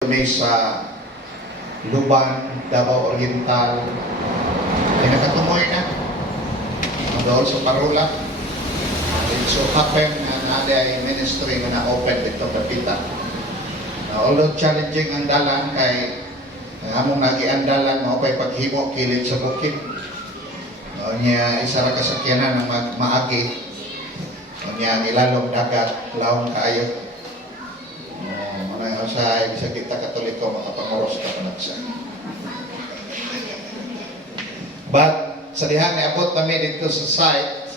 Kami sa Luban, Davao Oriental, ay nakatumoy na doon sa Parula. So happen na ay ministry na na-open dito kapita. Although challenging ang dalan kay among nagiandalan mo pa'y paghimo kilid sa bukid. Niya isa ra kasakyanan ng maagi. Niya ang ilalong dagat, laon kaayo. Manang sa bisa kita Katoliko makapangoros ka panagsa. But sa dihang niabot kami dito sa site,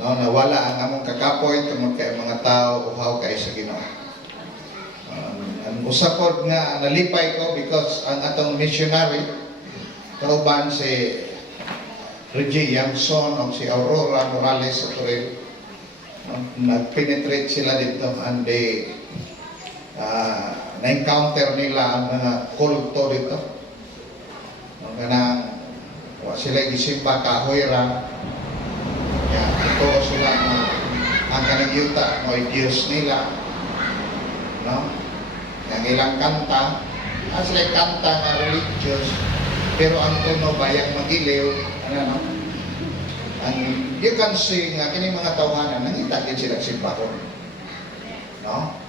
nawala ang among kakapoy tungod kay mga tao uhaw kay sa Ginoo. Ang usapod nga nalipay ko because ang atong missionary kauban si Reggie Yamson o si Aurora Morales sa Toril, nag-penetrate sila dito and they na-encounter nila ang mga kulto dito. Nga sila gisimba kahoy ra. Ito sila ang kanang yuta o Diyos nila. No? Ang ilang kanta, sila kanta na religious, pero ang tono bayang magiliw. Ano? You can see nga kining mga tawanan, nangita din sila simbahon. No?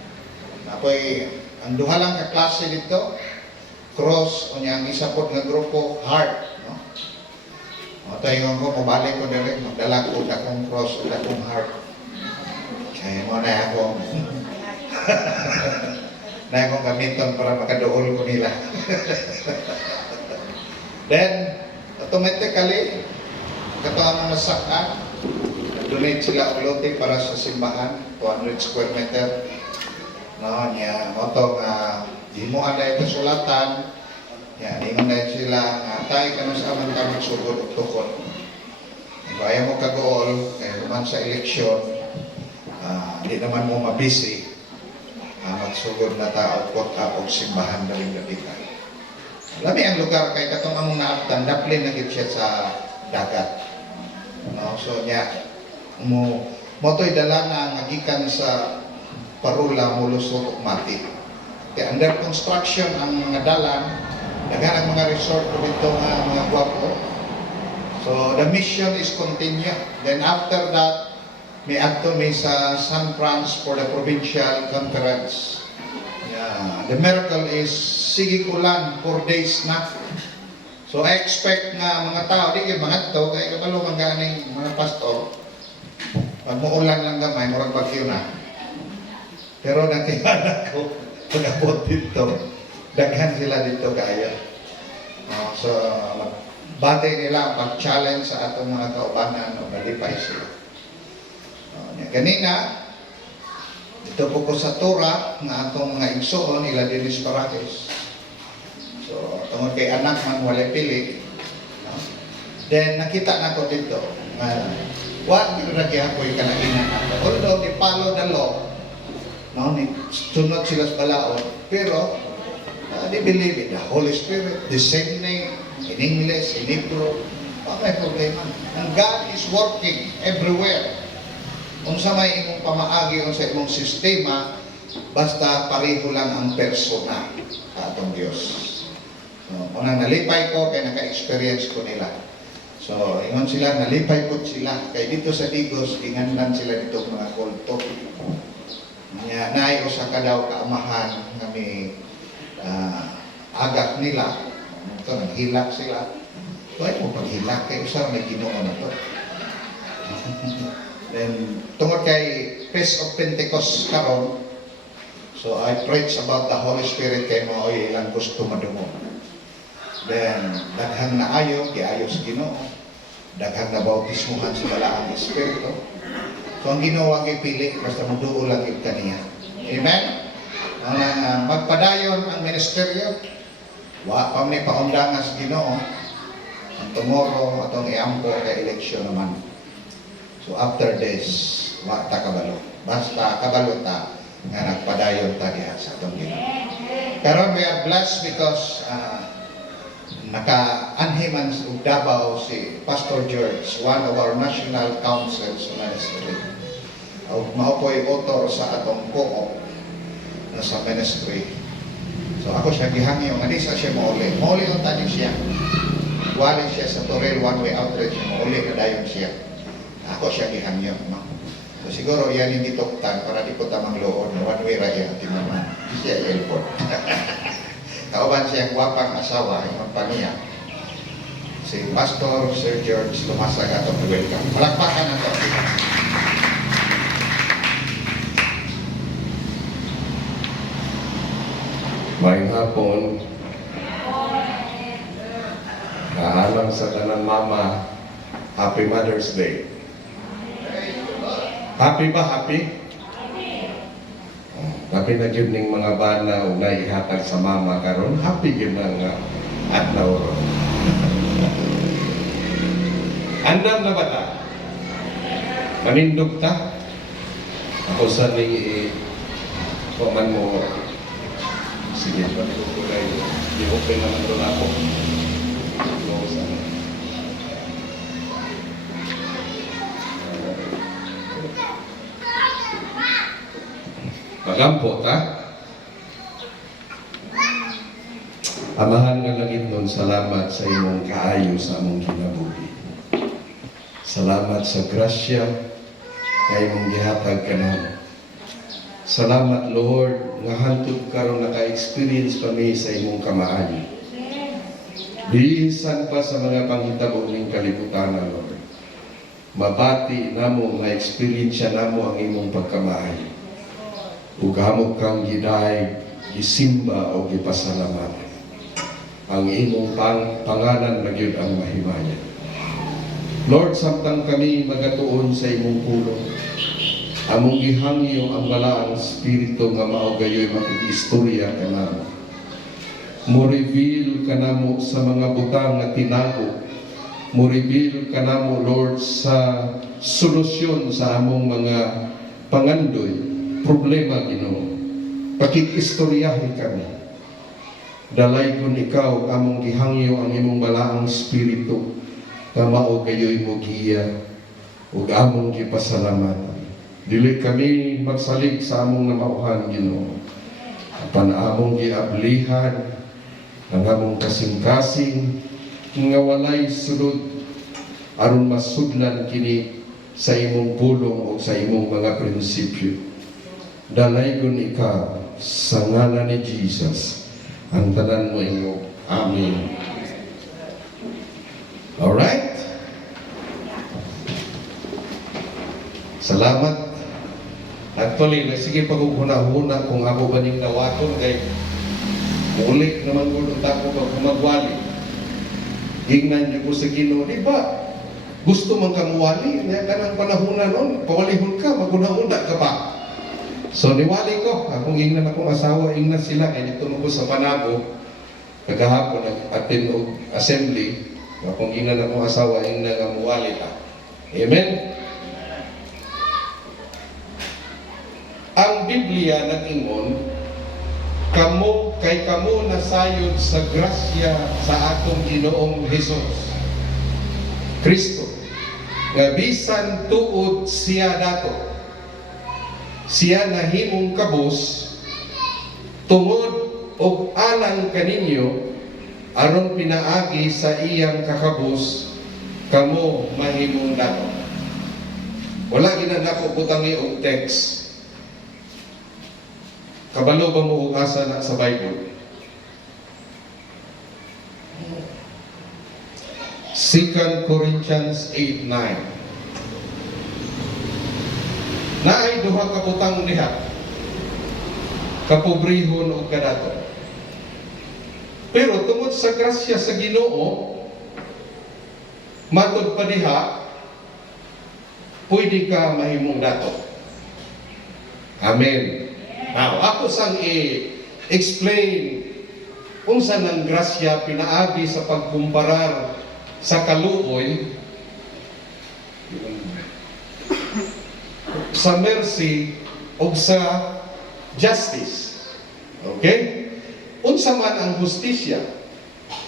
Apoy, ang duha lang ka klase dito, cross, o niya ang isa po nga grupo, heart. No? O tayo ko, mabalik ko na rin, magdala ko akong cross o akong heart. Kaya mo na ako. Na akong gamiton para makadool ko nila. Then, automatically, katawang mga sakan, donate sila ulote para sa simbahan, 200 square meter. No, niya moto nga himuan dai kasulatan. Ya, ingon dai sila nga tay kanu sa man ta magsugod og tukod. Baya mo kagool kay human sa eleksyon, di naman mo mabisi. Magsugod na ta og simbahan daling gabi. Lami ang lugar kay katong among naabtan daplin na gid siya sa dagat. No, so niya mo motoy dala na nga gikan sa Parula, Mulusok, ug Mati. Kaya under construction ang mga dalan, daghan ang mga resort dito nga mga gwapo. So the mission is continue. Then after that, may adto may sa San Franz for the provincial conference. Yeah. The miracle is sigig ulan 4 days na. So I expect nga mga tao, di kayo mga to, kaya kabalo mga ganing mga pastor, pag muulan lang gamay, murag bagyo na. Pero natiyanan ko, pag-abot dito, daghan sila dito kaya. So, bati nila pag-challenge sa atong mga kaubanan o nalipay sila. Kanina, dito po ko sa Torah, nga atong mga igsoon, ila dinis parakis. So, tungod kay anak man walay pili. Then, nakita na ko dito, wag nilagyan ko yung kalainan. Although, they follow the law, sunod sila sa balaod, pero they believe in the Holy Spirit, the same name, in English, in Hebrew, may problema. And God is working everywhere. Kung sa may imong pamaagi o sa imong sistema, basta pareho lang ang persona sa atong Diyos. So, unang nalipay ko, kaya naka-experience ko nila. So, ingon sila, nalipay ko sila. Kaya dito sa Digos, ingandan sila dito mga kulto. Naay usa ka daw kaamahan nga may agak nila. Ito, naghilak sila. Huwag mo paghilak, kaya usa may Ginoo na to. Then, tungod kay Feast of Pentecost karon, so I preach about the Holy Spirit kay mo ay ilang gusto madungo. Then, daghang naayo, kiayo sa Ginoo. Daghang na bautismuhan sa balaang Espiritu. So, ang ginawa kay pili, basta magduo lang yung kaniya. Amen? Magpadayon ang ministeryo. Wa pa may paundangan sa Ginoo. Ang tomorrow, atong iampo kay eleksyon naman. So, after this, wa ta kabalo. Basta kabalo ta nga nagpadayon ta diha sa atong Ginoo. Karon we are blessed because naka-anhiman sa Davao si Pastor George, one of our national councils on ministry. Mao po'y author sa atong co-op na sa ministry. So So ako siya gihangi yung anisa siya mauli. Mauli yung tanyo siya. Wali siya sa Toril one-way outreach. Mauli na dayon siya. Ako siya gihangi yung. No? So siguro yan hindi tuktan para di po tamang loon. One-way raya at naman. Siya airport. Kauban siyang wapang asawa. Yung paniya. Si Pastor Sir George Lumasag atong welcome. Palakpakan na ito. Maayong hapon. Naalang sa kanang mama, Happy Mother's Day. Happy ba? Happy? Happy na yun ng mga bana o naihatag sa mama karon. Happy yun ang adlaw ron. Andam na ba ta? Manindog ta? Ako sa ni man mo. Sige, pag-ukulay. I-open naman doon ako. Close ano. Magampo ta? Amahan nga langit nun, salamat sa imong kaayo sa among kinabuhi. Salamat sa grasya nga imong gihatag kanamo. Salamat, Lord, nga hantod karon naka-experience kami sa imong kamaayo. Bihisan pa sa mga panghitabo ning kalibutan, Lord. Mabati namo, ma-experience namo ang imong pagkamaayo. Ug hamog kang giday, gisimba o gipasalamatan. Ang imong pangalan na gyud ang mahimayan. Lord, samtang kami magatuon sa imong pulong, among gihangyo ang balaang espiritu nga mao gayoy makikistorya kanamo. Mo-reveal kanamo sa mga butang nga tinago. Mo-reveal kanamo, Lord, sa solusyon sa among mga pangandoy, problema, Ginoo. Pakikistoryahin kami. Dalaygon ikaw among gihangyo ang imong balaang espiritu nga mao gayoy mo giya ug among gipasalamatan. Dili kami magsalig sa among namauhan, Ginoo. Apan among giablihan ang among kasing-kasing nga walay sulod aron masudlan kini sa imong pulong o sa imong mga prinsipyo. Dalaygon ikaw sa ngalan ni Jesus ang tanan mo inyo. Amen. Alright? Salamat. Actually, sige pag-uhuna-huna kung ako ba ning nawaton kay ulit naman ko nung tako pag kumagwali. Gingnan niyo ko sa Ginoo, di ba? Gusto man kang wali, niya ka ng panahuna noon, pawalihon ka, maguna-una ka pa. So niwali ko, akong ingnan akong asawa, ingnan sila, kaya dito ko sa Panabo, kagahapon, nag-attend og assembly, akong ingnan akong asawa, ingnan nga muwali ta. Amen? Ang Biblia nag-ingon, kamo nasayod sa grasya sa atong Ginoong Hesus Kristo, nga bisan tuod siya dato, siya nahimong kabus tungod og alang kaninyo aron pinaagi sa iyang kakabus kamo mahimong dato. Wala ginadako butangi og text. Kabalo ba mo asa na sa Bible? 2 Corinthians 8:9. Naay duha ka butang diha. Kapobrehon o kadato. Pero tungod sa grasya sa Ginoo, matod pa diha, pwede ka mahimong dato. Amen. Now, ako sang i-explain kung saan ang grasya pinaagi sa pagkumparar sa kaluoy, sa mercy, o sa justice. Okay? Unsa man ang hustisya?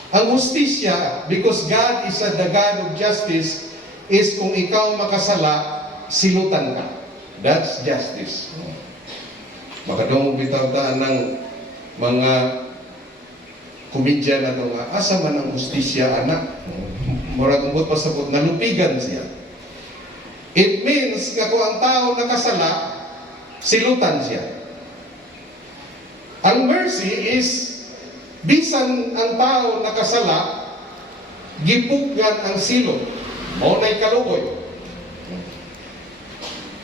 Ang hustisya, because God is the God of justice, is kung ikaw makasala, silutan ka. That's justice. Makadong bitaw ng mga komedya na ito nga, asa man ang justisya, anak? Murag umbot pasabot, nalupigan siya. It means nga kung ang tao nakasala, silutan siya. Ang mercy is, bisan ang tao nakasala, gipugan ang silot. O na'y kaluoy.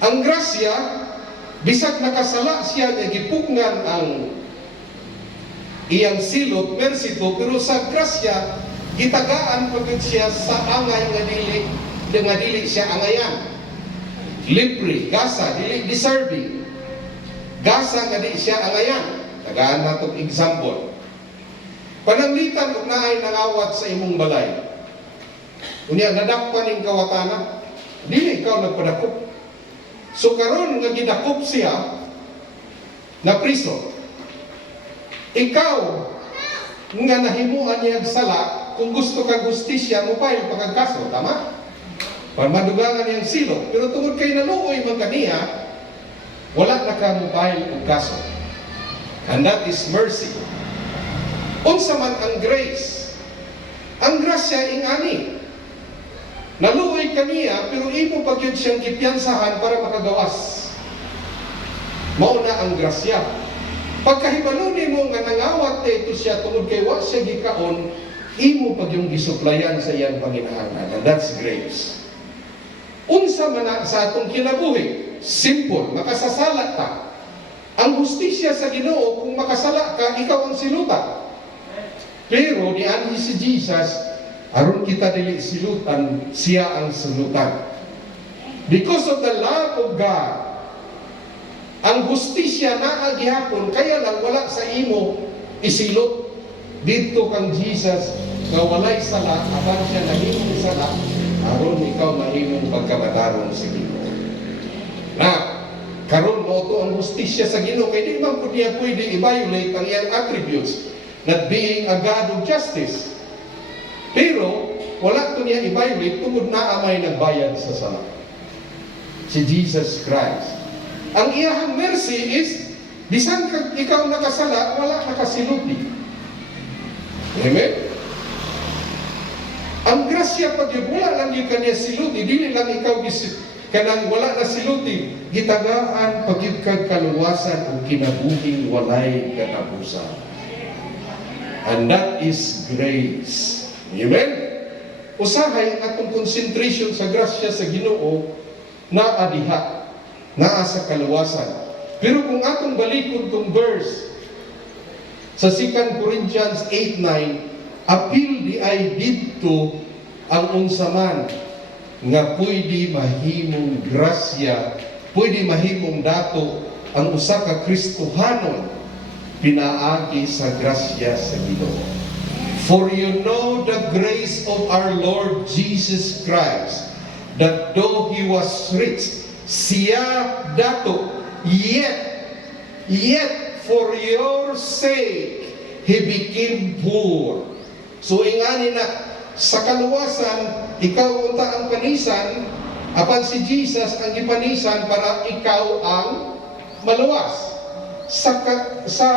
Ang grasya, bisag nakasala siya, gipugan ang iyang silot, mercy to, pero sa grasya, gitagaan pagod siya sa angay nga dili siya angayan. Libre, gasa, dili deserving. Gasa nga di siya angayan. Tagaan natong example. Pananglitan ug naay nangawat sa imong balay. Unya nadakpan ning kawatana, dili ikaw nagpadakop. So karon nga gidakop siya na priso. Ikaw nga nahimuan niya sala, kung gusto ka justisya mo pa yung pagkakaso, tama? Para madugangan niyang silot. Pero tungod kay naluoy man kaniya, wala na ka mo pa yung kaso. And that is mercy. Unsa man ang grace. Ang grasya ingani. Naluoy kaniya, pero imo pag yun siyang kipiyansahan para makagawas. Mauna ang grasya. Pagkahibaluni mo nga nangawat ito siya tungod kay wa siya gikaon, imo pag yung gisuplayan sa iyang Panginoon. And that's grace. Unsa man sa atong kinabuhi, simple, makasasala ka. Ang hustisya sa Ginoo, kung makasala ka, ikaw ang silutan. Pero nianhi si Jesus, aron kita dili silutan, siya ang silutan. Because of the love of God, ang hustisya na agihapon, kaya lang wala sa imo isilot. Dito kang Jesus, nga walay sala, aban siya naging sala, aron ikaw mahimong pagkamatarong sa Ginoo. Na, karon mo ito ang hustisya sa Ginoo, kaya di man po niya pwede i-violate ang iyang attributes, not being a God of justice. Pero, wala ito niya i-violate, tungod na amay nagbayad sa sala. Si Jesus Christ. Ang iyahang mercy is, bisan ikaw nakasala, wala nakasiluti. Amen? Ang grasya pag yun, wala lang yung kanya siluti, dili lang ikaw kanang wala na siluti, gitagaan pag yun kag kaluwasan o kinabuhing walay katapusan. And that is grace. Amen? Usahay atong concentration sa grasya sa Ginoo na adiha, naa sa kaluwasan. Pero kung atong balikod tong verse sa 2 Corinthians 8:9, apil di ay didto ang unsaman nga pwede mahimong grasya, pwede mahimong dato ang usa ka Kristohanon pinaagi sa grasya sa Ginoo. For you know the grace of our Lord Jesus Christ, that though He was rich, siya dato, yet for your sake, He became poor. So ingani na, sa kaluwasan, ikaw unta ang panisan, apan si Jesus ang ipanisan para ikaw ang maluwas. Sa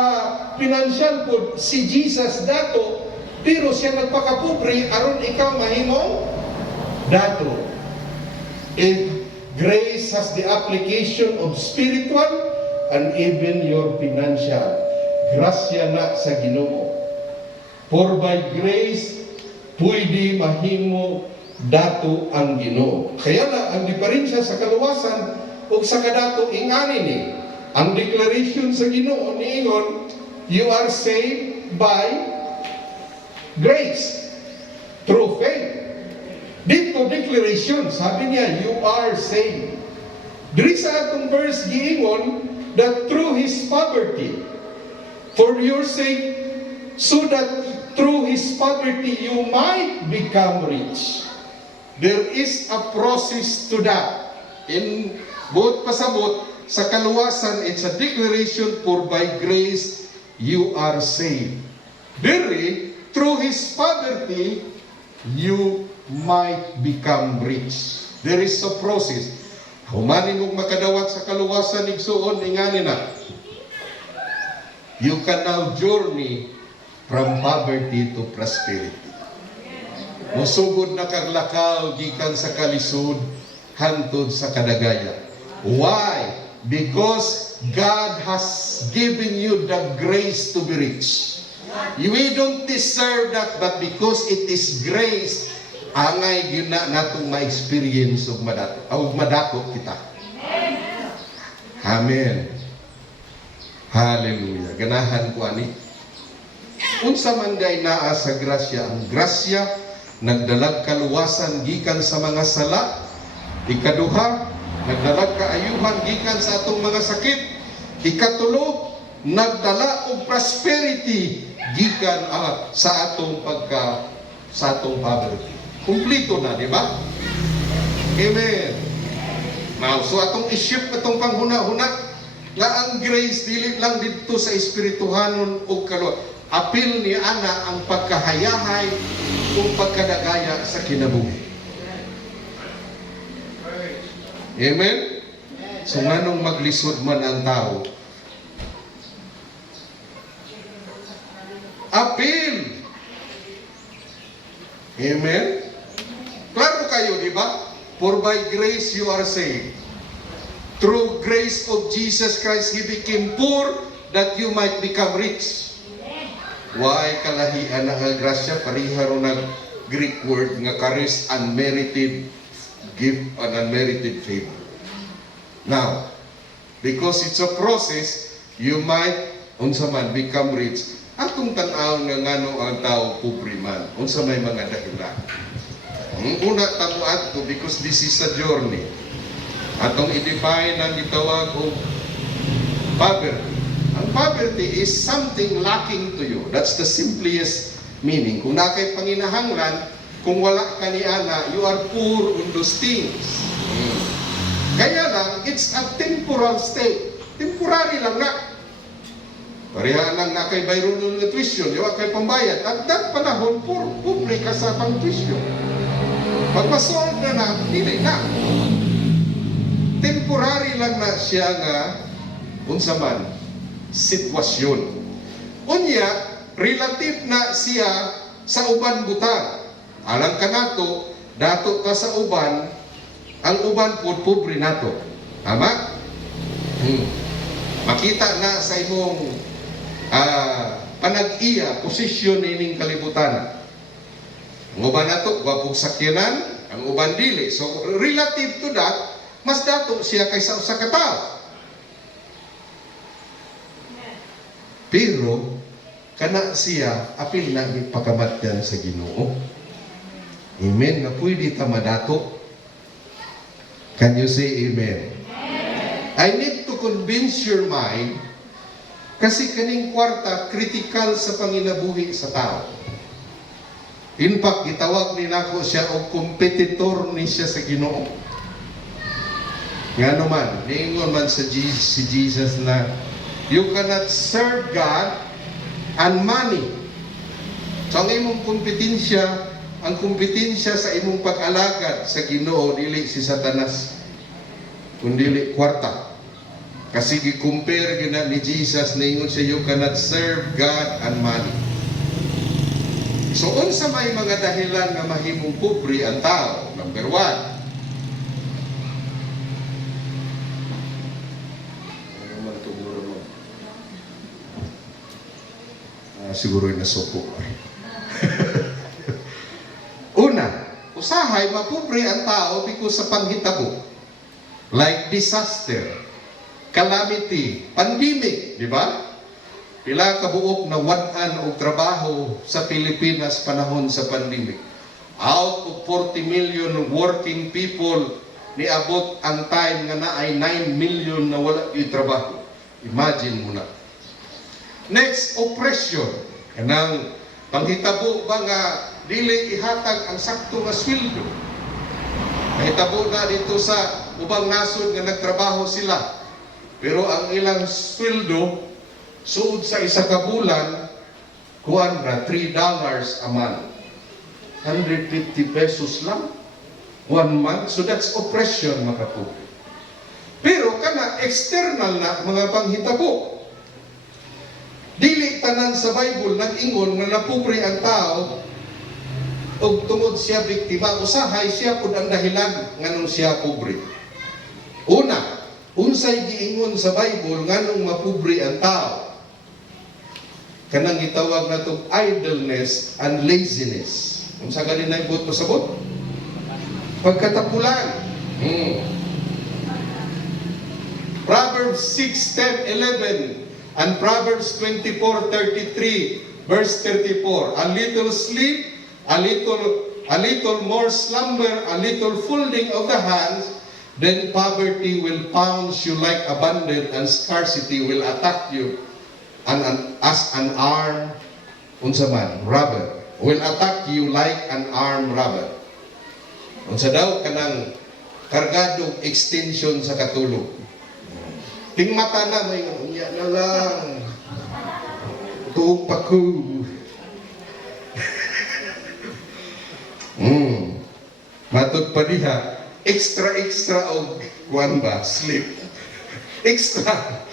financial po, si Jesus dato, pero siya nagpakapobre, aron ikaw mahimong dato. If grace has the application of spiritual and even your financial. Grasya na sa Ginoo. For by grace, pwede mahimo dato ang Ginoo. Kaya na, ang diferensya sa kaluwasan o sa kadato, ingani ni. Ang declaration sa Ginoo niingon, you are saved by grace, through faith. Dito declaration, sabi niya, you are saved. Diri sa atong verse giingon that through His poverty, for your sake, so that through His poverty you might become rich. There is a process to that. In buot pasabot, sa kaluwasan, it's a declaration for by grace you are saved. Diri, through His poverty, you might become rich. There is a process. Humani mong makadawat sa kaluwasan, igsuon, ingani na. You can now journey from poverty to prosperity. Musugod na kaglakaw gikan sa kalisod hantod sa kadagaya. Why? Because God has given you the grace to be rich. We don't deserve that, but because it is grace, angay yun na natong ma-experience of madako kita. Amen. Hallelujah. Ganahan ko ani. Unsa man day naa sa grasya, ang grasya nagdalag kaluwasan gikan sa mga sala. Ikaduha, nagdalag kaayuhan gikan sa atong mga sakit. Ikatulo, nagdala og prosperity gikan sa atong poverty. Kumplito na, di ba? Amen. Now, so atong i-shift atong panghuna-huna nga ang grace dili lang dito sa espirituhanon o apil ni ana ang pagkahayahay o pagkadagaya sa kinabuhi. Amen? So nganong maglisod man ang tao? Apil! Amen? Klaro kayo, di ba? For by grace you are saved. Through grace of Jesus Christ, He became poor that you might become rich. Why kalahian nga grasya? Pariharo ng Greek word nga charis, unmerited gift and unmerited favor. Now, because it's a process, you might, unsa man, become rich. Atong tanaw nga ngano ang tao pobre man. Unsa may mga dahilan. Ang una tamo adto, because this is a journey. Atong i-define ang gitawag og poverty. Ang poverty is something lacking to you. That's the simplest meaning. Kung nakay panginahanglan, kung wala ka ni ana, you are poor on those things. Kaya lang, it's a temporal state. Temporary lang na. Pareha lang na kay bayron ng tuition, yung kay pambayad. At that panahon, pobre ka sa pang tuition. Pag masolve na, dili na. Temporary lang na siya nga unsa man sitwasyon. Unya, relative na siya sa uban butang. Alang ka nato, dato ka sa uban, ang uban po pobre nato. Tama? Makita na sa imong panag-iya, posisyon nining kalibutan. Ang uban nato, wapog sakyanan, ang uban dili. So, relative to that, mas dato siya kaysa usa ka tao. Pero kana siya apil na ipakamatyan sa Ginoo. Amen. Nga pwede ta madato. Can you say amen? I need to convince your mind kasi kaning kwarta critical sa panginabuhi sa tao. In fact, gitawag ni nako siya og competitor ni siya sa Ginoo. Nga naman, niingon man si Jesus na you cannot serve God and money. So ang imong kompetensya, ang kompetensya sa imong pag-alagad sa Ginoo dili si Satanas, kundi kwarta. Kasi gi-compare gina ni Jesus, niingon siya, you cannot serve God and money. So unsa may mga dahilan nga mahimong pobre ang tao? Number 1, siguro na sopo. Una, usahay mapobre ang tao because sa panghitabo. Like disaster, calamity, pandemic, di ba? Pila kabuok na wadan og trabaho sa Pilipinas panahon sa pandemic. Out of 40 million working people, niabot ang time nga naay 9 million na wala yung trabaho. Imagine mo na. Next, oppression. Kanang panghitabo ba nga dili ihatag ang sakto nga sweldo. Nahitabo na dito sa ubang nasod nga nagtrabaho sila. Pero ang ilang sweldo suod sa isa ka bulan kuan na $3 a month. 150 pesos lang 1 month. So that's oppression mga kapatid. Pero kana external na mga panghitabo. Dili tanan sa Bible nag-ingon nga napobre ang tao ug tungod siya biktima, usahay siya pud ang dahilan nganong siya pobre. Una, unsay giingon sa Bible nganong mapobre ang tao? Kanang gitawag nato idleness and laziness. Unsa ganin na ibot pasabot? Pagkatapulan. Proverbs 6:10, 11 and Proverbs 24:33, verse 34. A little sleep, a little more slumber, a little folding of the hands, then poverty will pounce you like abundance, and scarcity will attack you as an armed robber. Will attack you like an armed robber. Unsa daw kanang kargadong extension sa katulog. Tingmata na, may unya na lang. Tupak ko. Matod pa diha, extra og kuan ba, sleep. Extra.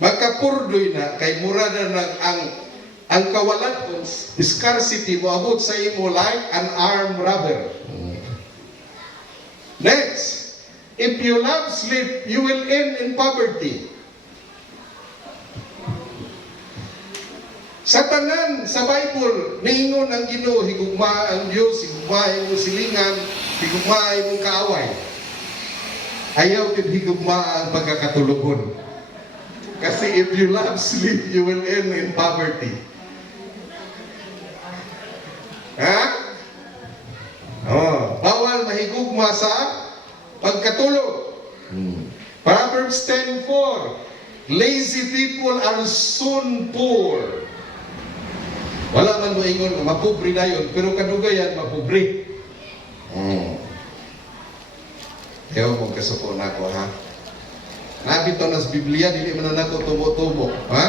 Magkapurdoy na, kay mura na ang kawalan kung scarcity mo abot sa imo like an armed robber. Next. If you love sleep, you will end in poverty. Sa tanan, sa Bible, niingon ang Ginoo, higugma ang Dios, higugma imong silingan, higugma imong kaaway. Ayaw gid higugma ang pagkakatulugon. Kasi if you love sleep, you will end in poverty. Ha? Bawal mahigugma sa pagkatulog. Proverbs 10:4. Lazy people are soon poor. Wala man mo ingon, mapobre na yun, pero kadugayan, mapobre. Ewan mong kasupo na ako, ha? Nabito na sa Biblia, dili man na ako tumo-tumo. Ha?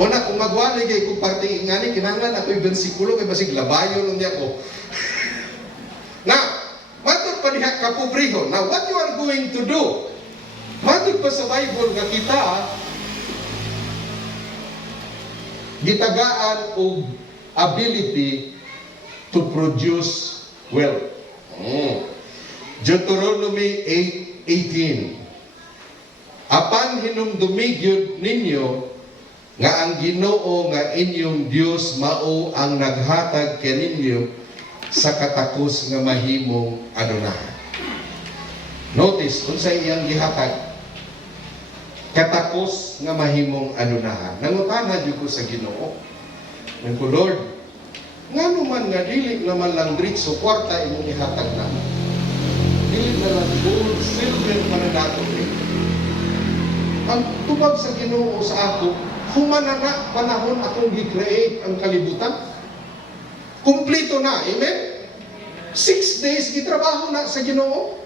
Una, kung magwali kay kung parting ingani, kinangan ako yung versikulo, kay basig labayon nun niya ko. Now, matod pa diha kapobrehon. Now, what you are going to do? Matod pa sa Bible nga kita gitagaan og ability to produce wealth. Deuteronomy 8:18. Apan hinumdumi gyud ninyo nga ang Ginoo nga inyong Dios mao ang naghatag kaninyo sa katakos nga mahimong adunahan. Notice, kung sa iyang gihatag, katakos nga mahimong adunahan. Nangutana dito ko sa Ginoo. Nang ko, Lord, nga naman nga dili naman lang dritso, kwarta imong ihatag na. Dili na lang gold, silver, mananato. Ang tubag sa Ginoo sa ako, humanana panahon akong gi-create ang kalibutan. Kumplito na, amen? 6 days gitrabaho na sa Ginoo.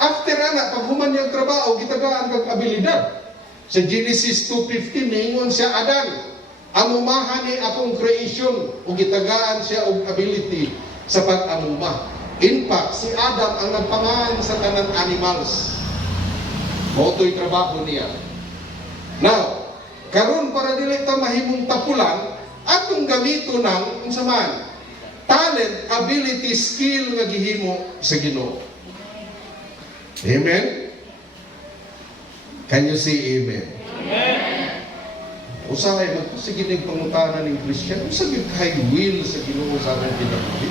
After na, pag human niyang trabaho, gitagaan kag abilidad. Sa Genesis 2:15, ningon siya, Adan, amumahan ni akong creation, o gitagaan siya og ability sa pag-amuma. In fact, si Adam ang nagpangalan sa tanan animals. Moto'y trabaho niya. Now, karon para dili ta mahimong tapulan, atong gamito ng unsaman talent, ability, skill nga gihimo sa Ginoo. Amen? Can you say amen? Amen. Usahay sige ning pangutana ning Christian, usa gyud kay will sa Ginoo sa atong kinabuhi.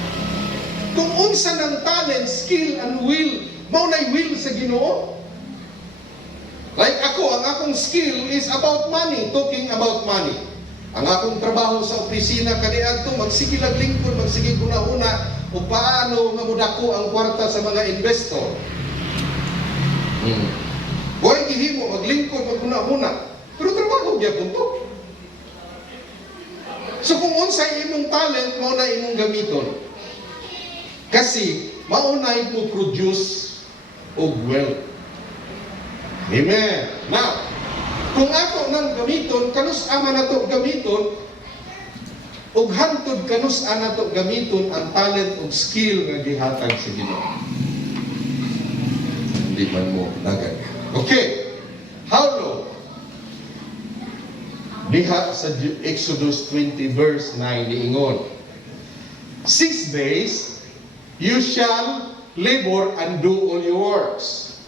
Kung unsa ng talent, skill and will, mao nay will sa Ginoo. Like ako, ang akong skill is about money, talking about money. Ang akong trabaho sa opisina kaniadto magsigilag lingkod, magsige una-una o paano nga mudako ang kwarta sa mga investor. Buhay gihimo maglingkod maguna-una, pero trabaho gyapon to. So kung unsay imong talent, mao na imong gamiton. Kasi mao na mo produce og wealth. Amen. Now, kung ato nang gamiton, kanus ama na to gamiton, ug hantod kanus ana to gamiton ang talent ug skill nga gihatag sa Ginoo. Hindi man mo nagay. Okay. How long? Diha sa Exodus 20 verse 9 niingon, 6 days you shall labor and do all your works.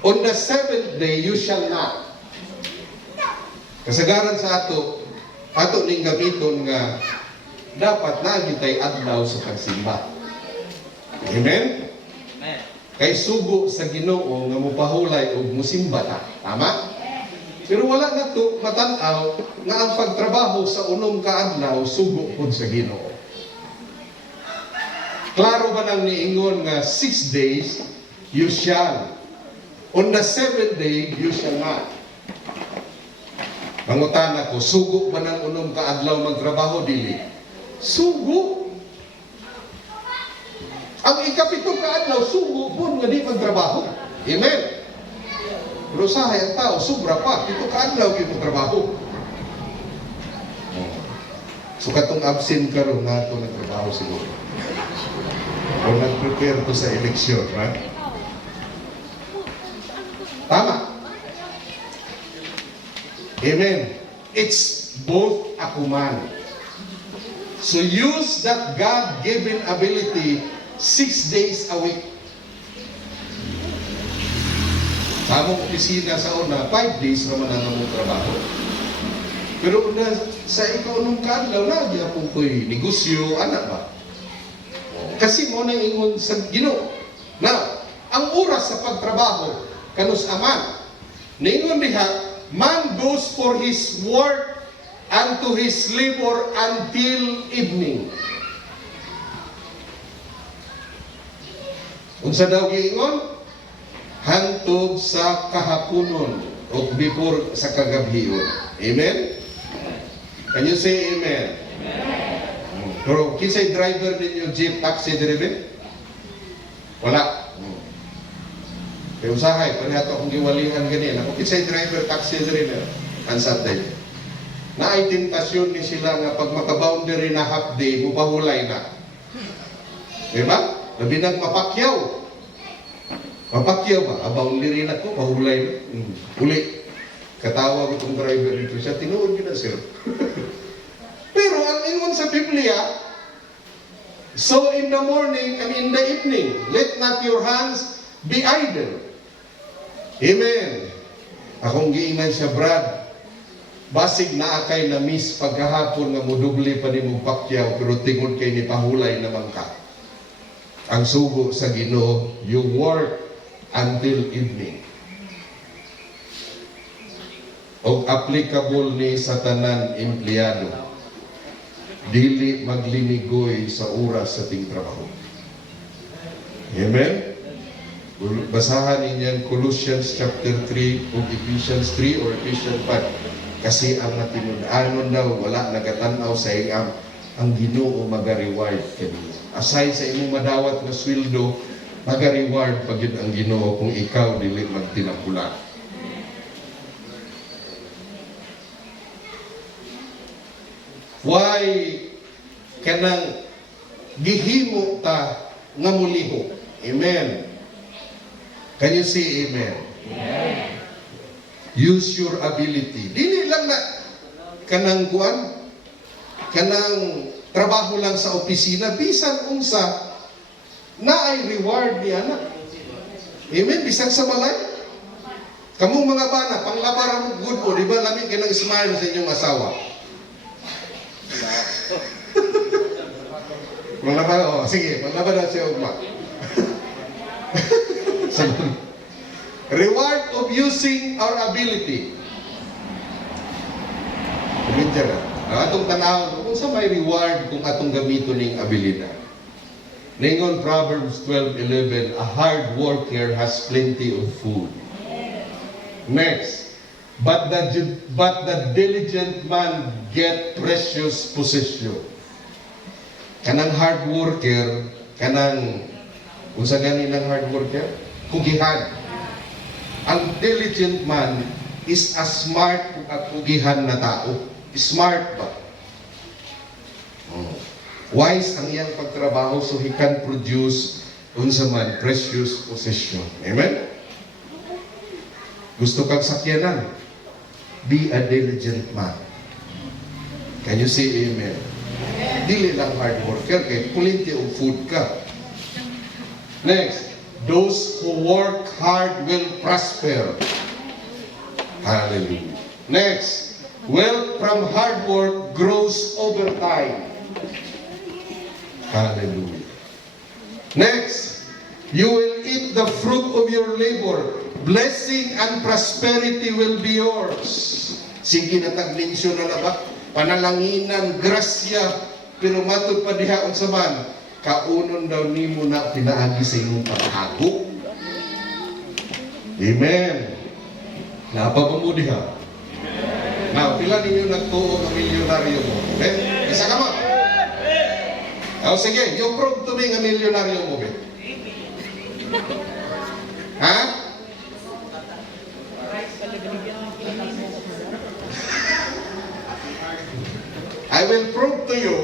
On the 7th day you shall not. Kasagaran sa ato ning gamiton nga dapat nagitay adlaw sa pagsimba. Amen? Kay sugo sa Ginoo nga mopahulay og musimba ta. Tama? Pero wala na to matanaw nga ang pagtrabaho sa unom ka adlaw sugo pud sa Ginoo. Klaro ba nang niingon nga 6 days you shall. On the 7th day you shall not. Mangutana ko, sugo ba nang unom ka adlaw magtrabaho dili? Sugo. Ang ikapito ka adlaw sugo pud nga di magtrabaho. Amen. Pero sahay ang tao, sobra pa. Ito kaadlaw yung trabaho. So katong absent ka rin nga ito nagtrabaho siguro. O nag-prepare to sa eleksyon, ha? Tama. Amen. It's both a command. So use that God-given ability 6 days a week. Sa among opisina sa una, 5 days naman ang among trabaho. Pero na, sa ikaw nung kadlaw, lagi akong ko'y negosyo, anak ba? Kasi mo nang ingon sa Ginoo. Now, ang oras sa pagtrabaho, kanus aman, ningon diha, man goes for his work and to his labor until evening. Unsa daw giingon? Hantod sa kahaponon o before sa kagabion. Amen? Can you say amen? Amen. Pero kinsay driver ninyo jeep, taxi driver? Wala. Kaya usahay, panihato akong giwalihan ganyan. Ako kinsay driver, taxi driver, ang Sunday. Na ay tentasyon ni sila nga pag maka-boundary na half day, mupahulay na. Diba? Labi nang mapakyaw. Mapakyaw ba? Abaw lirin ako, mahulay na. Uli. Katawag itong driver dito siya, tinuod yun na sir. Pero ang ingon sa Biblia, so in the morning and in the evening, let not your hands be idle. Amen. Akong giingnan siya, Brad. Basig na akay na miss pagkahapon nga mudubli pa ni mong pakyaw, pero tingod kay ni pahulay naman ka. Ang sugo sa Ginoo, you work until evening. O applicable ni sa tanan empleyado, dili maglinigoy sa oras sa ting trabaho. Amen? Basahan ninyan Colossians chapter 3 o Ephesians 3 or Ephesians 5. Kasi ang natinudanon daw, wala nagatanaw sa ingam, ang Ginoo maga-reward kaniya. Aside sa imong madawat na sweldo, maga-reward pag yun ang Ginoo kung ikaw dili magtinapula. Why kanang gihimo ta nga muliho? Amen. Can you say amen? Amen. Use your ability. Dili lang na kanang kuan, kanang trabaho lang sa opisina, bisan unsa na ay reward ni anak. Amen. Bisan sa balay. Kamong mga bana, panglabaran mo good po, di ba lamin ka ng smile sa inyong asawa? Panglabaran, sige, panglabaran siya ugma. Reward of using our ability. Rinja na. Atong tanaw, kung sa may reward kung atong gamito ning abilidad. Ningon Proverbs 12:11, a hard worker has plenty of food. Next, but the diligent man get precious possession. Kanang hard worker, kanang unsa gani ng hard worker? Kugihan. Ang diligent man is a smart at kugihan na tao. Smart ba? Wise ang iyang pagtrabaho so he can produce unsa man precious possession. Amen? Gusto kang sakyanan? Be a diligent man. Can you say amen? Dili lang hard worker, kay plenty of food ka. Next, those who work hard will prosper. Hallelujah. Next, wealth from hard work grows over time. Hallelujah. Next, you will eat the fruit of your labor. Blessing and prosperity will be yours. Sige na tag-mention na ba? Panalanginan, grasya, pero matod pa diha unsa man, kaunon daw nimo na pinaagi sa imong paghago. Amen. Napa ba mo diha? Now, pila ninyo nagtuo ng milyonaryo mo? Eh, isa ka mo. O sige, you prove to me nga milyonaryo mo, be. Ha? I will prove to you.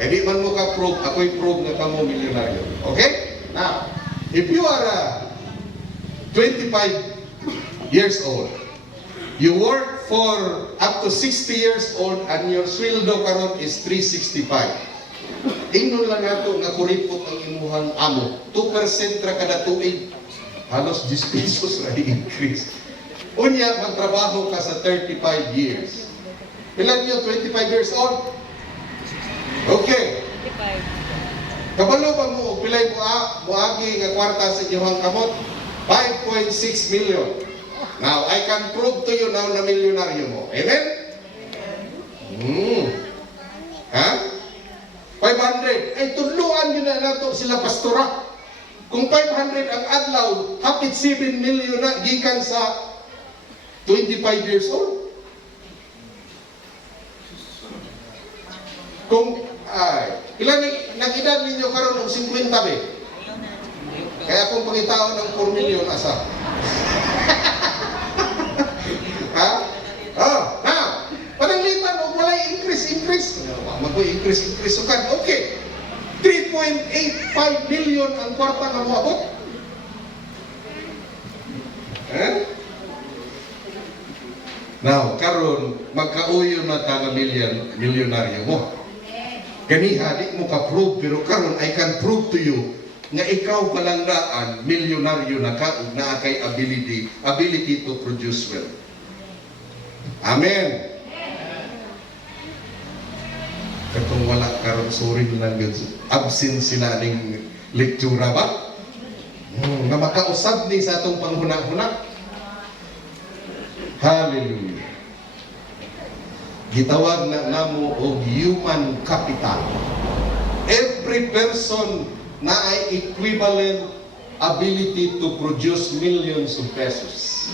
Eh di man mo ka prove, ako'y prove nga kamo milyonaryo. Okay? Now, if you are 25 years old, you work for up to 60 years old and your sweldo karon is 365. Ingnon lang nato nga kuripot ang imuhang amo. 2% ra kada tuig. Halos 10 pesos ra i-increase. Unya, magtrabaho ka sa 35 years. Ilan nyo? 25 years old? Okay. Kabalo ba mo, pilay mo muagi nga kwarta sa inyong kamot? 5.6 million. Now, I can prove to you now na milyonaryo mo. Amen? Ha? 500. Ay, tuluan yun na nato sila pastora. Kung 500 ang adlaw, hapit 7 million na gikan sa 25 years old. Kung, ilan nag-edad ninyo karon ng 50 be? Kaya kung pangitaon ng 4 million asa? Ha? Oh, now, pananglitan o walay increase. Mag-increase sukan. Okay. 3.85 million ang kwarta nga moabot. Now, karon magkauyo na ta nga milyonaryo mo. Ganiha, di mo ka-prove, pero karon I can prove to you nga ikaw palangdaan, milyonaryo na ka, na kay ability to produce wealth. Amen. Katong wala karon, sorry lang yun, absent sila ning lektura ba? Nga makausab ni sa atong panghuna-huna. Hallelujah. Gitawag na namo og human capital. Every person na ay equivalent ability to produce millions of pesos.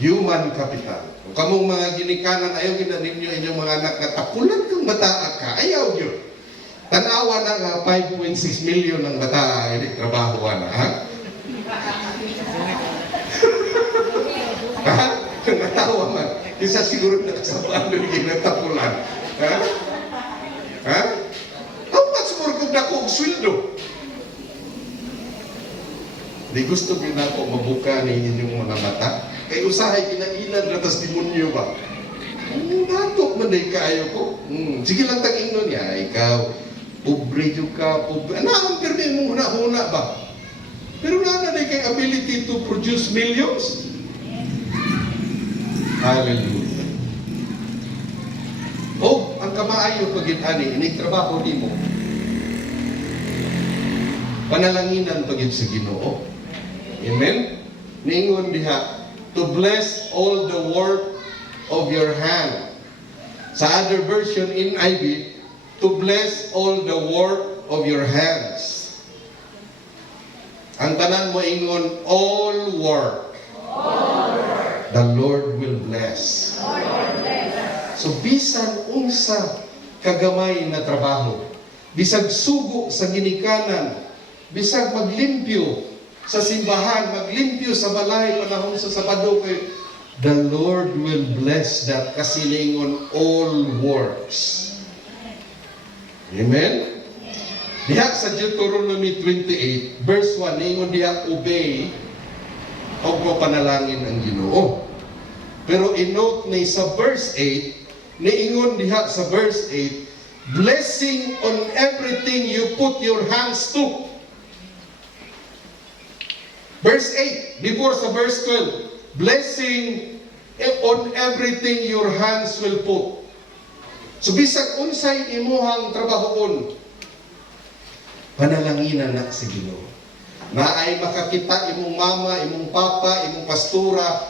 Human capital. Kung kamong mga ginikanan, ayaw gina ninyo inyong mga anak na tapulan kang bataa ka, ayaw yun. Tanawa na nga 5.6 million ng bataa, hindi trabaho na, ha? Ha? Natawa man. Isa siguro nakasabaan na ginatapulan. Ha? Ha? How much more kung na kong sweldo? Di gusto din ako mabuka ni inyong mga mata. Kaya usahay kinainan ratas demonyo ba? Natok man day kaayo ko. Sige lang tag-ingnon niya. Ikaw, pobre yung ka, pobre. Anong pirmi mo huna-huna ba? Pero na day kay ability to produce millions. Hallelujah. Oh, ang kamaayo pagit-ani, initrabaho di mo. Panalanginan pagit sa Ginoo. Amen? Ningon diha, to bless all the work of your hand. Sa other version in IB, to bless all the work of your hands. Ang tanan mo ingon, all work. The Lord will bless. So bisan unsa kagamay na trabaho, bisag sugo sa ginikanan, bisag maglimpyo sa simbahan, maglimpyo sa balay panahon sa Sabado, kay the Lord will bless that kasi ningon all works. Amen? Diha sa Deuteronomy 28 verse 1 ningon diha, obey o panalangin ang Ginoo. Pero in-note na sa verse 8, niingon diha sa verse 8, blessing on everything you put your hands to. Verse 8, before sa verse 12, blessing on everything your hands will put. So bisag unsay imuhang trabahoon, panalanginan na si Ginoo. Na ay makakita imong mama, imong papa, imong pastura,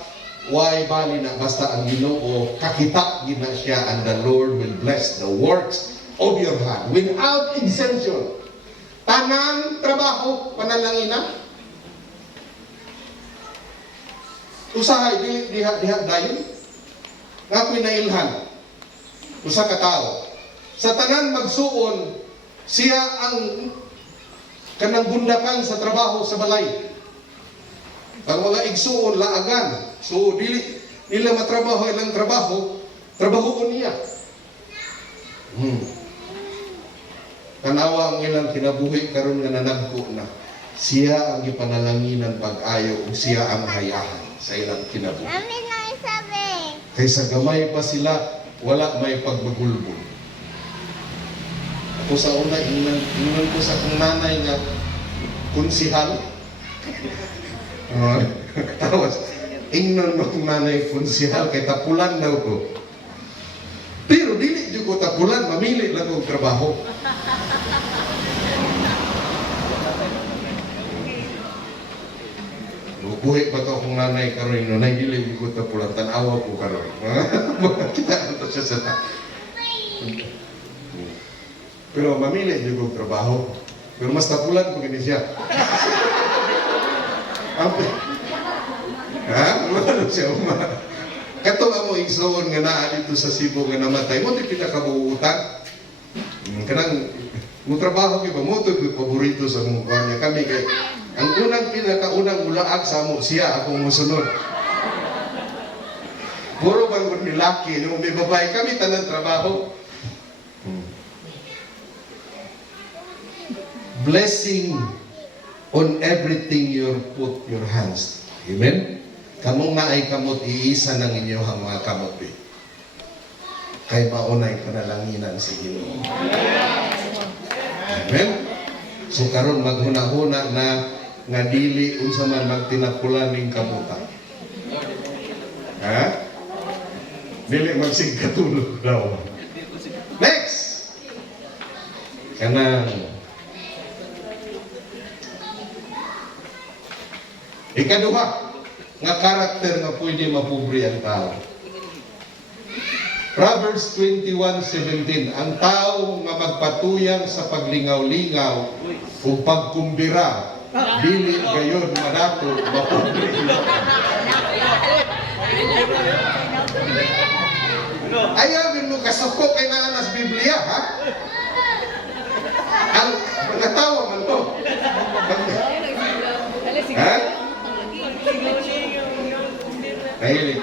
why bali na basta ang Ginoo kakita gina siya, and the Lord will bless the works of your hand without exemption. Tanang trabaho panalanginan. Usahay diha dayon nga pinailhan usa ka tawo sa tanan magsuon siya ang kanang bundakan sa trabaho sa balay. Ang mga igsuon laagan, so dili nila matrabaho ilang trabahoon niya. Tanawa ang ilang kinabuhi karon nga nanagko na siya ang ipanalanginan pag-ayo ug siya ang hayahan sa ilang kinabuhi. Kaysa gamay pa sila, wala may pagbagulbol. Ako sa una, ingnan ko sa akong nanay nga kunsihal. Tawas, ingnan mo akong nanay kunsihal, kay tapulan daw ko. Pero dili dito ko tapulan, mamili lang kong trabaho. Buhi pa to akong nanay karon no, nay dili ko tapulan, tanawa ko karon. Kita ato siya sa pero mamili dito kong trabaho. Pero mas tapulan ko gini siya. Ano siya uma? Kato amo igsoon nga naa dito sa Cebu nga namatay mo di pinakabuutan. Kanang mo trabaho gyud ba mo to paborito sa mong kanya kami kay ang pinakaunang ulaag sa amo siya akong musunod. Puro bang nilaki yung may babae kami tanan trabaho. Blessing on everything you put your hands. Amen? Kamong na ay kamot iisa ng inyong mga kamot. Kay maunay panalanginan si Ginoo. Amen? So karon maghuna-huna na nga dili unsa man magtinapulan ning kamutan. Ha? Dili magsigkatulog daw. Next! Kanang ikaduha nga karakter nga pwede mapobre ang tao. Proverbs 21:17, ang tao nga magpatuyang sa paglingaw-lingaw o pagkumbira, dili gayon madato mapobre. Ayaw mo kasuko kay naanas Biblia, ha? Ang mga tao man to. Ha? Nahilig.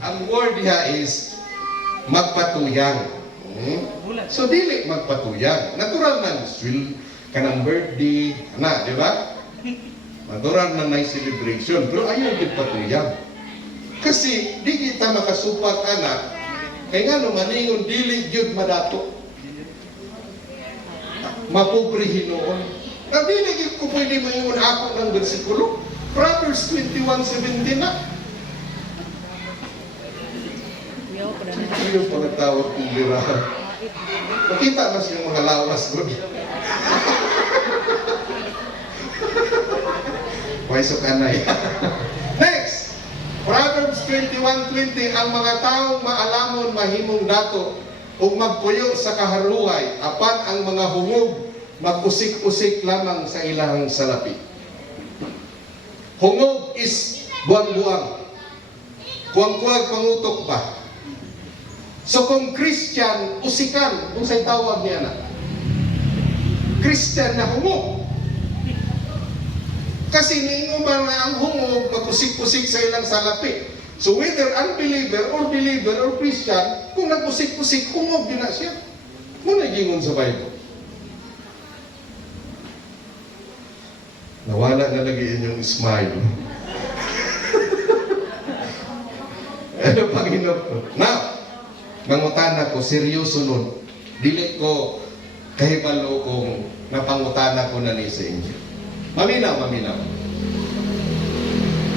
Ang word niya is magpatuyang. So dili magpatuyang. Natural na swil kanang birthday, di ba? Natural na may celebration, pero ayaw din patuyang. Kasi di kita makasupak kay nga no maningon dili gyud madato. Mapobre hinoon. Dili gyud ko pwede maingon ako ng bersikulo. Proverbs 21:17 na. Hindi pa nagtawag kong birahan. Makita mas yung mga lawas ko. Waisok anay. Next! Proverbs 21:20, ang mga taong maalamon mahimong dato ug magpuyo sa kaharuhay, apan ang mga hungog magusik-usik lamang sa ilang salapi. Hungog is buang-buang. Kuwang-kuwag pangutok ba? So kung Christian, usikan, kung sa'y tawag niya na. Christian na hungog. Kasi niinguman na ang hungog, magusik-usik sa ilang salapi. So whether unbeliever or believer or Christian, kung nagusik-usik, hungog din na siya. Muna gingon sa Bible. Nawala na lagi inyong smile. Ano Panginoon? Now, mangutana ko, seryoso nun. Dili ko kahibalo kung napangutana ko na ni sa inyo. Maminaw.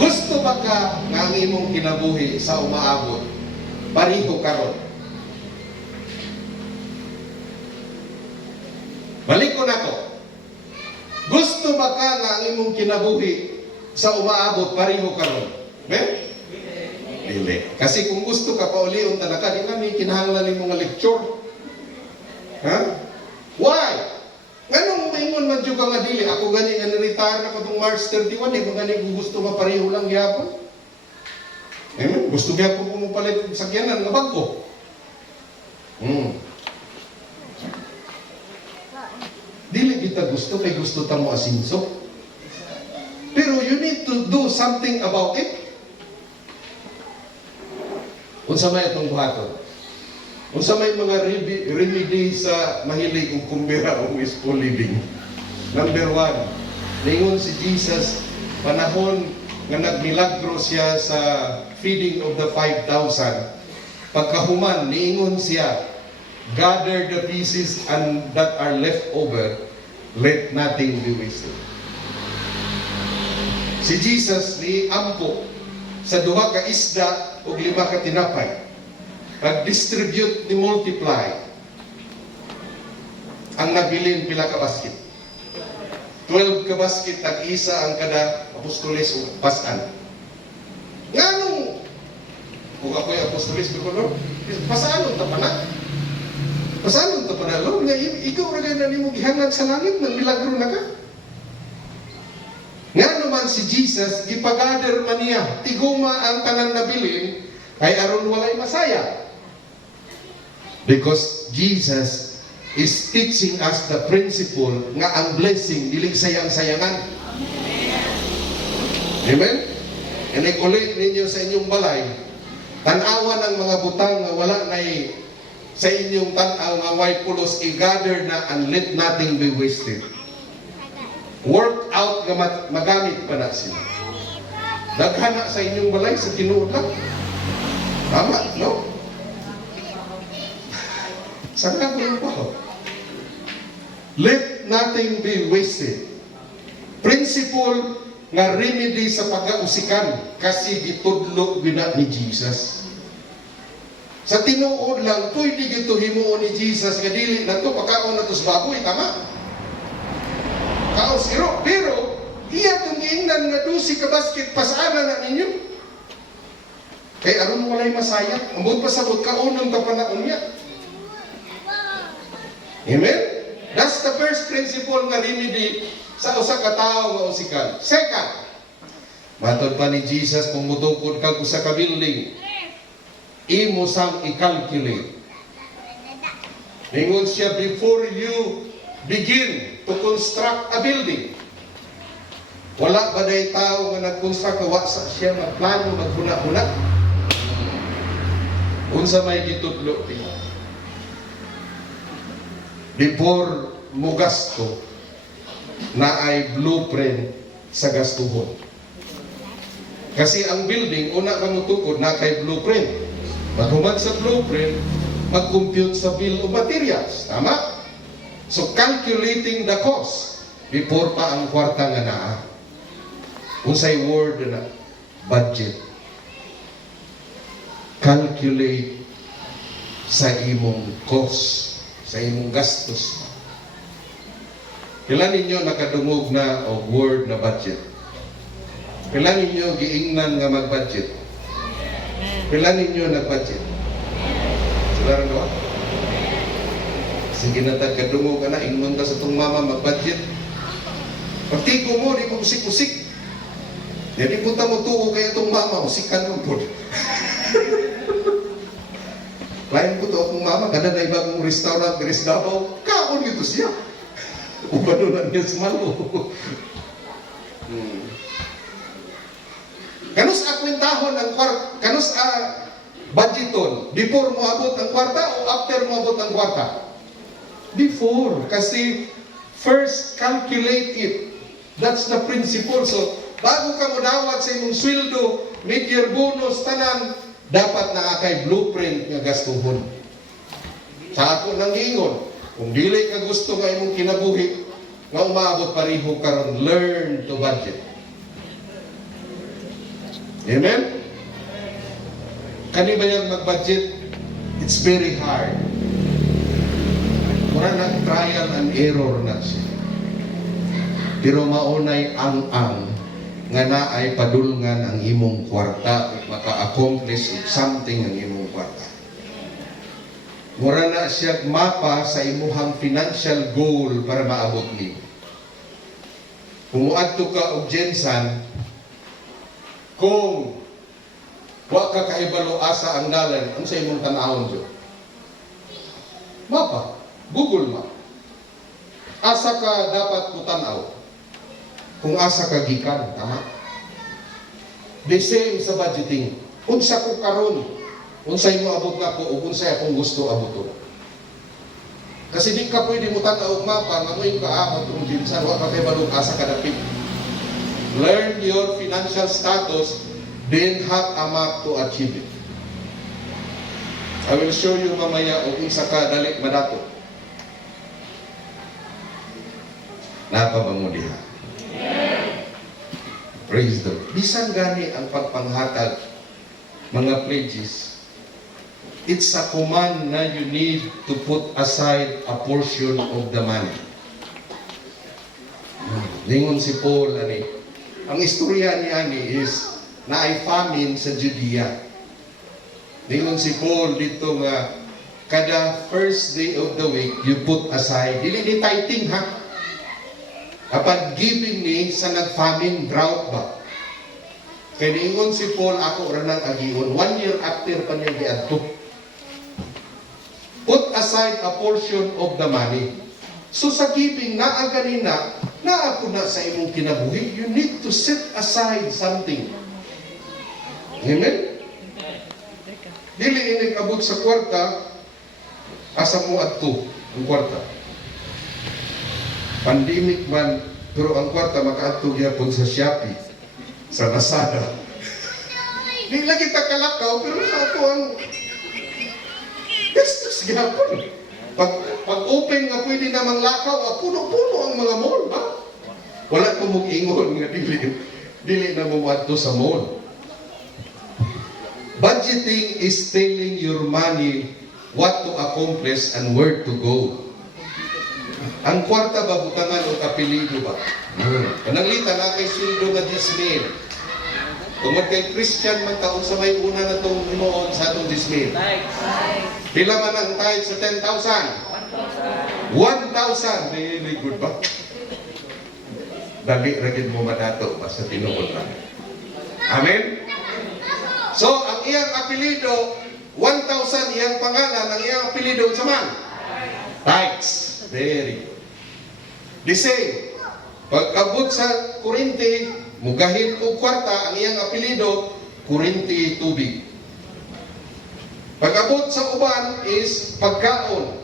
Gusto ba ka nga ang imong kinabuhi sa umaabot? Pariho karon. Balik ko na ko. Gusto ba ka nga ang imong kinabuhi sa umaabot? Pariho karon. Okay? Dili. Kasi kung gusto ka paulion talaga, di na may kinahanglan ni mga lecture. Ha? Why? Ganong maingon man dyan ka nga dili? Ako gani nga na-retire na ko itong March 31, di ba gani kung gusto mapareho lang gyapon? Amen? Gusto gyapon ko mo palit sa sakyanan nga bagko. Dili kita gusto, kay gusto ta mo asinso. Pero you need to do something about it. Unsa may itong buhaton? Unsa may mga remedy sa mahilig kong kumbira o wishful living? Number 1, ningon si Jesus, panahon nga nagmilagro siya sa feeding of the 5,000. Pagkahuman, niingon siya, gather the pieces and that are left over, let nothing be wasted. Si Jesus ni ampo sa 2 ka isda o 5 ka tinapay. Pag-distribute ni multiply, ang nabilin pila ka basket. 12 ka basket, tag-isa ang kada apostoles o pasan. Nganong, kung ako'y apostoles, pasanon ta pa na? Pasanon ta pa na, Lord, nga ikaw rin na mo gihangad sa langit, ng milagro na ka. Nga naman si Jesus, ipagader man niya, tiguma ang tanan nabilin, kay aron walay masaya. Because Jesus is teaching us the principle nga ang blessing dili sayang-sayangan. Amen? And ulit ninyo sa inyong balay, tanawan ng mga butang nga wala na sa inyong tanaw nga way pulos, i-gather na and let nothing be wasted. Work out nga magamit pa na sila. Daghana sa inyong balay sa tinuod lang. Tama, no? Saka ko pa. Let nothing be wasted. Principle nga remedy sa pagkausikan kasi gitudlo gina ni Jesus. Sa tinuod lang, pwede gito himuon ni Jesus nga dili na to pagkaon na to sa baboy, tama? Kaon siro, pero iya itong giingnan nga 12 ka basket pasana na ninyo. Kay aron walay masayang, ambot pasabot kaunon ka panaon niya. Amen? That's the first principle nga remedy sa usa ka tawo nga usikan. Second, matod pa ni Jesus kung mutukod kag usa ka building, imo sang i-calculate. Ningon siya, before you begin to construct a building, wala ba day tao nga nag-construct, wasa siya magplano, maghuna-huna? Unsa may gitudlo niya? Before mo gasto, na ay blueprint sa gastuhon. Kasi ang building, una ka mutukod, na kay blueprint. Maghumad sa blueprint, mag-compute sa bill of materials. Tama? So, calculating the cost before pa ang kwarta nga naa. Unsay word na budget. Calculate sa imong cost, sa imong gastos. Kailan ninyo nakadungog na o word na budget? Kailan ninyo giingnan nga mag-budget? Kailan ninyo nag-budget? Sila rin gawa? Sige na kadungog ka na, ingnon ka sa itong mama mag-budget. Pagtigo mo, di mo usik-usik. Jadi punta mo tuo kaya itong mama, usikan mo po. Lain po ito akong mama, kada na ibang restaurant, Gres Davao, kaon ito siya. Ubanunan niya sa malo. Kanus akwintahon ang kwarta, kanus budgeton, before mo abot ang kwarta o after mo abot ang kwarta? Before, kasi first calculate it. That's the principle. So, bago ka mo dawat sa imong sweldo, mid-year bonus, tanan, dapat na kay blueprint nga gastuhon. Sa ako nang ingon, kung dili ka gusto nga imong kinabuhi, nga umaabot pareho karon, learn to budget. Amen? Kani ba yung mag-budget? It's very hard. Mura nag-trial and error na siya. Pero maunay ang nga na ay padulngan ang imong kwarta ug maka-accomplish og something ang imong kwarta. Mura na siya mapa sa imuhang financial goal para maabot nimo. Kung muadto ka og Jensan, kung wa ka kahibalo asa ang dalan, ang sa imong tan-awon jud. Mapa, Google Map. Asa ka dapat mutanaw? Kung asa ka gikan, tama? The same sa budgeting. Unsa ko karon? Unsay mo abot na ko ug unsay akong gusto abuton. Kasi di ka pwede mo tan-aw og mapa nga moy kaamot kung dinsan wa ka kahibalo asa ka dapit. Learn your financial status, then have a map to achieve it. I will show you mamaya kung isa ka dali madato. Napabango diha. Praise the Lord. Bisan gani ang pagpanghatag, mga pledges, it's a command na you need to put aside a portion of the money. Lingon si Paul, ang istorya ni Ani is na ay famine sa Judea. Lingon si Paul dito nga, kada first day of the week, you put aside, dili ni tithing ha, kapag giving ni sa nag-famine, drought ba? Kaya ningon si Paul, ako ranang agion, 1 year after pa niya giadto. Put aside a portion of the money. So sa giving, naa ganina, naa ako na sa imong kinabuhi, you need to set aside something. Amen? Dili inig abot sa kwarta, asa mo adto ang kwarta. Pandemic man, pero ang kwarta makaadto gyapon sa Shopee, sa Lazada. Di lagi ta kalakaw, pero sa ato ang gastos gyapon. Pag open nga pwede namang lakaw, puno-puno ang mga mall, ba? Wala ko mong ingon nga dili na mo adto sa mall. Budgeting is telling your money what to accomplish and where to go. Ang kwarta ba butangan o kapilido ba? Pananglita na kay sildo nga 10,000. Tungod kay Christian man taon sa may una na itong hinuon sa itong 10,000. Pila man ang tithe sa 10,000? 1,000. Really good ba? Dali ragid mo madato ba sa tinuod lang. Amen? So, ang iyang apelido, 1,000 iyang pangalan, ang iyang apelido sa man? Tithes. Very good. The same, pag-abot sa kurinti, mugahin o kwarta, ang iyang apelido, kurinti tubig. Pag-abot sa uban is pagkaon.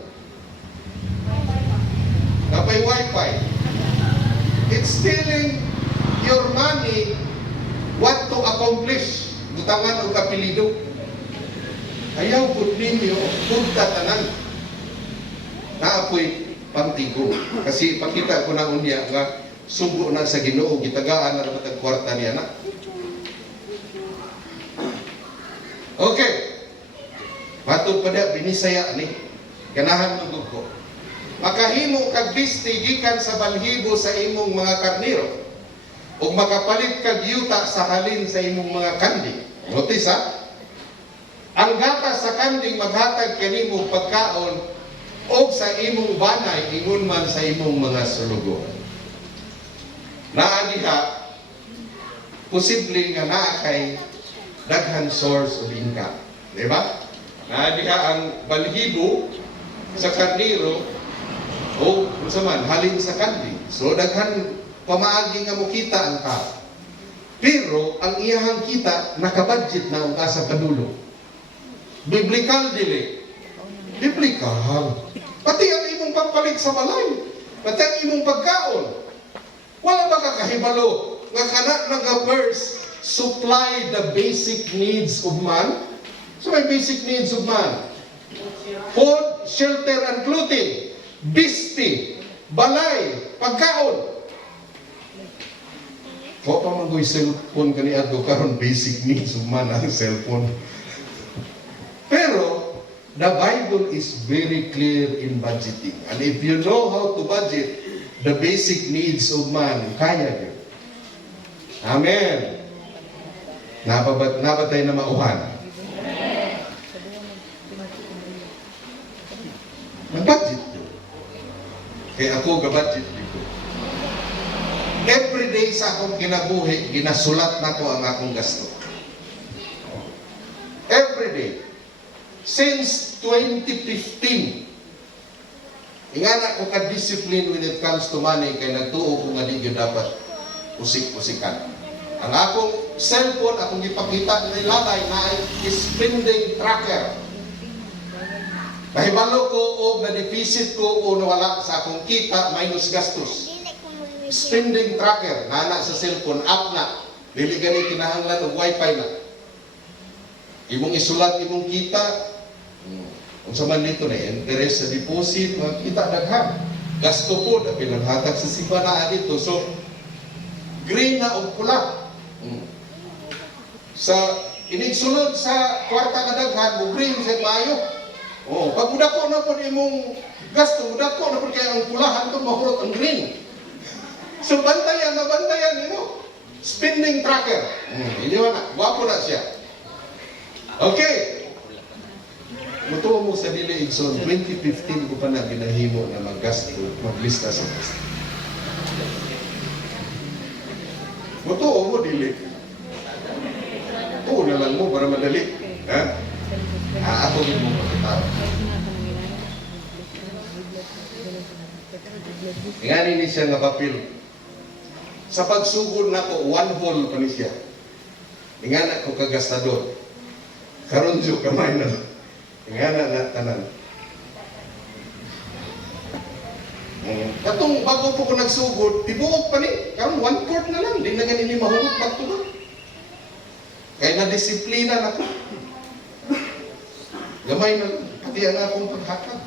Napay wifi. It's telling your money what to accomplish. Butangan o apelido. Ayaw pud ninyo, punta tanan. Naapoy pamtigo. Kasi pakita ko na unya nga sugo na sa Ginoo, gitagaan na naman ang kwarta niya na. Okay. Matod pa na, binisaya ni. Ganahan mo ko. Makahimo kag bisti gikan sa balhibo sa imong mga karniro. O makapalit kag yuta sa halin sa imong mga kandi. Notice ha? Ang gatas sa kanding maghatag kanimo pagkaon o sa imong banay, ingon man sa imong mga sulugo. Naa diha, posible nga naa kay daghan source of income. Diba? Naa diha ang balhibo sa karniro o sa man, halin sa kandi. So daghan pamaagi nga mukita ang tao. Pero ang iyahang kita, nakabudget na ang asa padulo. Biblical dili. Biblical. Pati ang imong pampalit sa balay. Pati ang imong pagkaon. Wala ba kakahibalo nga kana nag-verse supply the basic needs of man? So may basic needs of man. Food, shelter and clothing, bisti, balay, pagkaon. Wa pa man ko'y cellphone kaniadto karon basic needs man ang cellphone. Pero the Bible is very clear in budgeting. And if you know how to budget the basic needs of man, kaya yun. Amen. Nabatay na mauhan. Mag-budget yun. Kaya ako ga-budget dito. Every day sa akong kinabuhi, ginasulat na ko ang akong gasto. Every day. Since 2015, ingana ko ka-discipline when it comes to money, kaya nagtuo ko nga di yun dapat usik-usikan. Ang akong cellphone, akong ipakita nilalay na ay spending tracker. Nahibalo ko o na-deficit ko o nawala sa akong kita minus gastos. Spending tracker, nana sa cellphone, app na. Dili gani kinahanglan og wifi na. Imong isulat imong kita, unsa man dito na interest sa deposit, mga kita daghan. Gasto po na pinaghatag sa simba na dito. So, green na o pula. Sa inigsulod sa kwarta na daghan, mo green sa mayo. Oh, pag mudako na po imong gasto, mudako na po kaya ang pulahan to mahurot ang green. So bantayan nimo. Spending tracker. Hindi na, wapo na siya. Okay. Mutuo mo sa dili igsoon, 2015 ko pa na ginahimo na maggasto, maglista sa gasto. Mutuo mo dili. Tuo na lang mo para madali. Ha? Ato din mo pakita. Ngani ni siya nga papel. Sa pagsugod na ko, one hole pa ni siya. Ingana ko kagastador. Karon jo kamay na. Ingana na tanan. Katong bago po ko nagsugod, tibuok pa ni. Karon 1/4 na lang. Di na ganini mahulog pagtulog. Kaya na-disiplina na ko. Gamay na lang. Pati ang akong paghatag.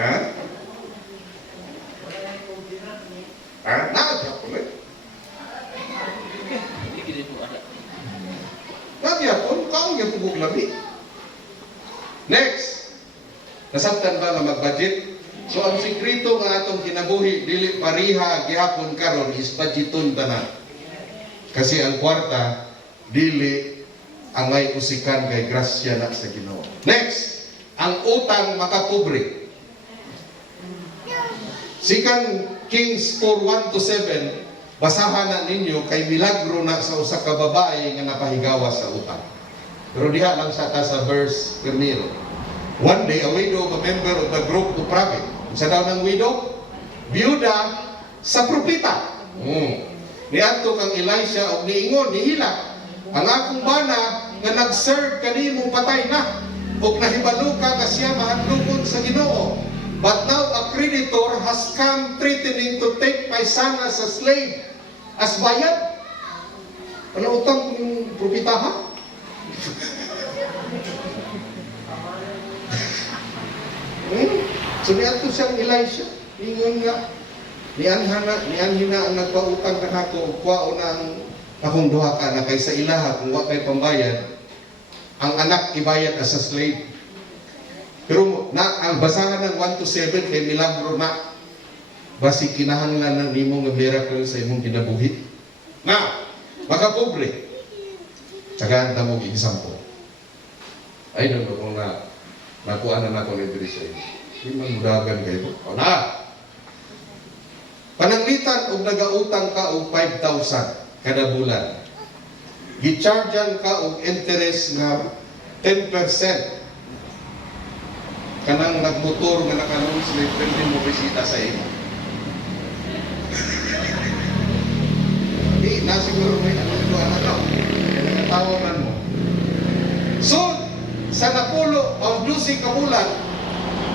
Ha? Nakagap ko na. Nagyapon, kaong yung pugog labi. Next. Nasabtan ba nga mag-budget? So ang sikreto nga atong kinabuhi, dili pariha gihapon karon is budgeton tanan. Kasi ang kwarta, dili angay usikan kay grasya na sa Ginoo. Next. Ang utang makapobre. Second Kings 4:1-7, basahan na ninyo kay milagro na sa usa ka babae nga napahigawa sa utang. Pero diha lang sa verse primero. One day, a widow, a member of the group of prophet. Sa daw ng widow, biyuda sa propeta. Niadto kang Elisha og niingon, nihila, ang akong bana nga nag-serve kanimo patay na, og nahibalo ka siya mahadlokon sa Ginoo. But now a creditor has come threatening to take my son as a slave, as bayad. Ano utang ng propeta ha? So niadto siyang Elisha, ingon nga, nianhina ang nagpautang na ako, kwao na ang akong duha ka na kaysa ilaha kung wa kay pambayad, ang anak ibayad as a slave. Pero ang basahan ng 1-7 kay milagro na basi kinahanglan ng nimo nga miracle sa imong kinabuhi. Na, makapobre. Tsagaan ta mo example. I don't know kung nakuha na ko ni diri sa inyo. Di man mudagan kayo. O na! Pananglitan og nagautang ka og 5,000 kada bulan. Gichargean ka og interest nga 10%. Kanang nagmotor nga naka-launch na pwede mo bisita sa iyo. Nasiguro may ano ka. Nakatawa man mo. So, sa napulo o 12 ka bulan,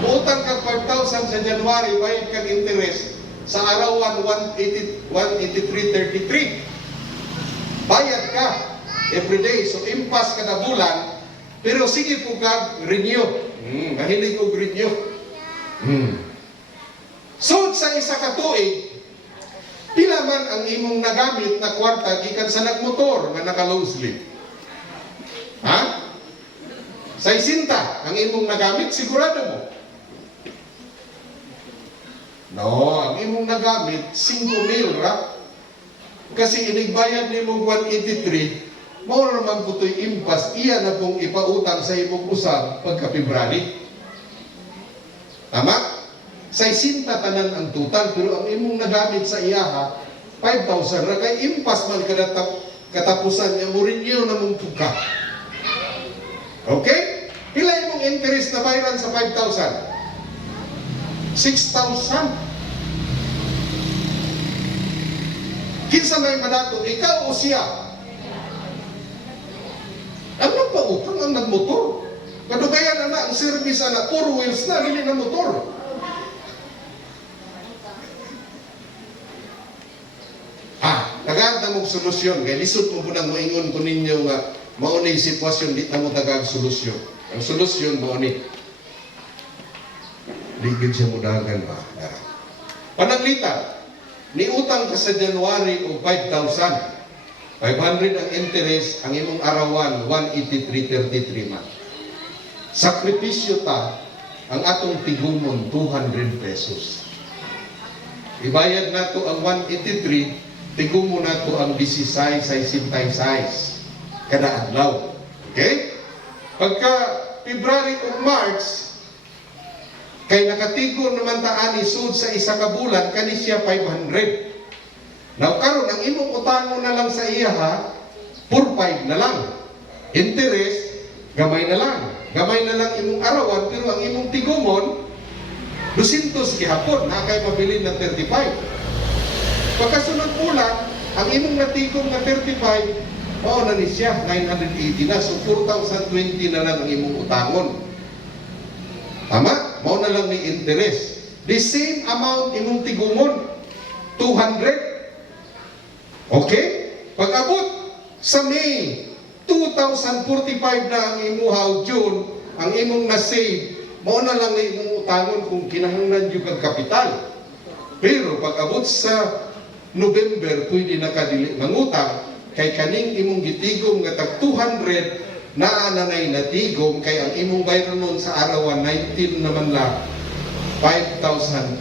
utang kag 5,000 sa January, bayad kag interest sa arawan 183.33. Bayad ka every day. So, impas kada bulan, pero sige po kag renew. Mahilig og renew. So sa isa ka tuig, pila man ang imong nagamit na kwarta gikan sa nagmotor nga naka-low sleep? Ha? Sa isinta ang imong nagamit, sigurado mo? No, ang imong nagamit 5,000 ra. Kasi inigbayad ni mong 183, mao naman po ito'y impas, iya na pong ipautang sa imong usab pagka February. Tama? Sa isinta tanan ang total, pero ang imong nagamit sa iyaha, 5,000 ra kay impas man katapusan niya, mo renew na mong puka. Okay? Pila imong interest na bayaran sa 5,000? 6,000. Kinsa may madato, ikaw o siya? Ang nagpautang ang nagmotor. Kadugayan na ang service na 4 wheels na, dili na motor. Naganda mong solusyon. Kaya lisod mo po nang moingon ko ninyo nga maunay sitwasyon, di na mo tagag solusyon. Ang solusyon maunay. Ligid siya mo dagan ba? Pananglita, ni utang ka sa January o 5,000. 500 ang interest, ang imong arawan, 183.33 man. Sakripisyo ta, ang atong tigumon, 200 pesos. Ibayad na to ang 183, tigumon na to ang 16 size kada adlaw. Okay? Pagka February o March, kay nakatigon naman ta ani sud sa isa ka bulan, kani siya 500. Now karon ang imong utangon na lang sa iya ha, 4-5 na lang. Interest, gamay na lang. Gamay na lang imong arawan, pero ang imong tigumon, 200 gihapon, na kay mabili ng 35. Pagkasunod bulan, ang imong natigom na 35, mao na ni siya, 980 na. So 4,020 na lang ang imong utangon. Tama? Mao na lang ni interest. The same amount imong tigumon, 200. Okay? Pag-abot sa May, 2,045 na ang imuhaw June, ang imong na-save, mao na lang ni imong utangon kung kinahanglan yung kapital. Pero pag-abot sa November, pwede na kadili mangutang, kay kaning imong gitigom nga tag 200, naananay natigom, kay ang imong bayron nun sa arawan, 19 naman lang, 5,400.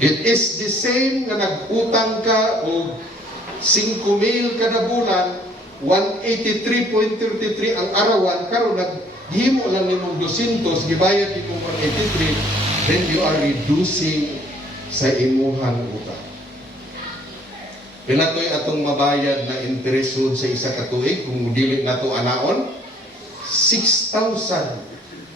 It is the same nga nag-utang ka o 5,000 kada bulan, 183.33 ang arawan, karon naghimo lang nimong 200, gibayad nimong 183, then you are reducing sa imuhang utang. Pinatoy atong mabayad na interest sa isa ka tuig, kung dili nato anaon, 6,000.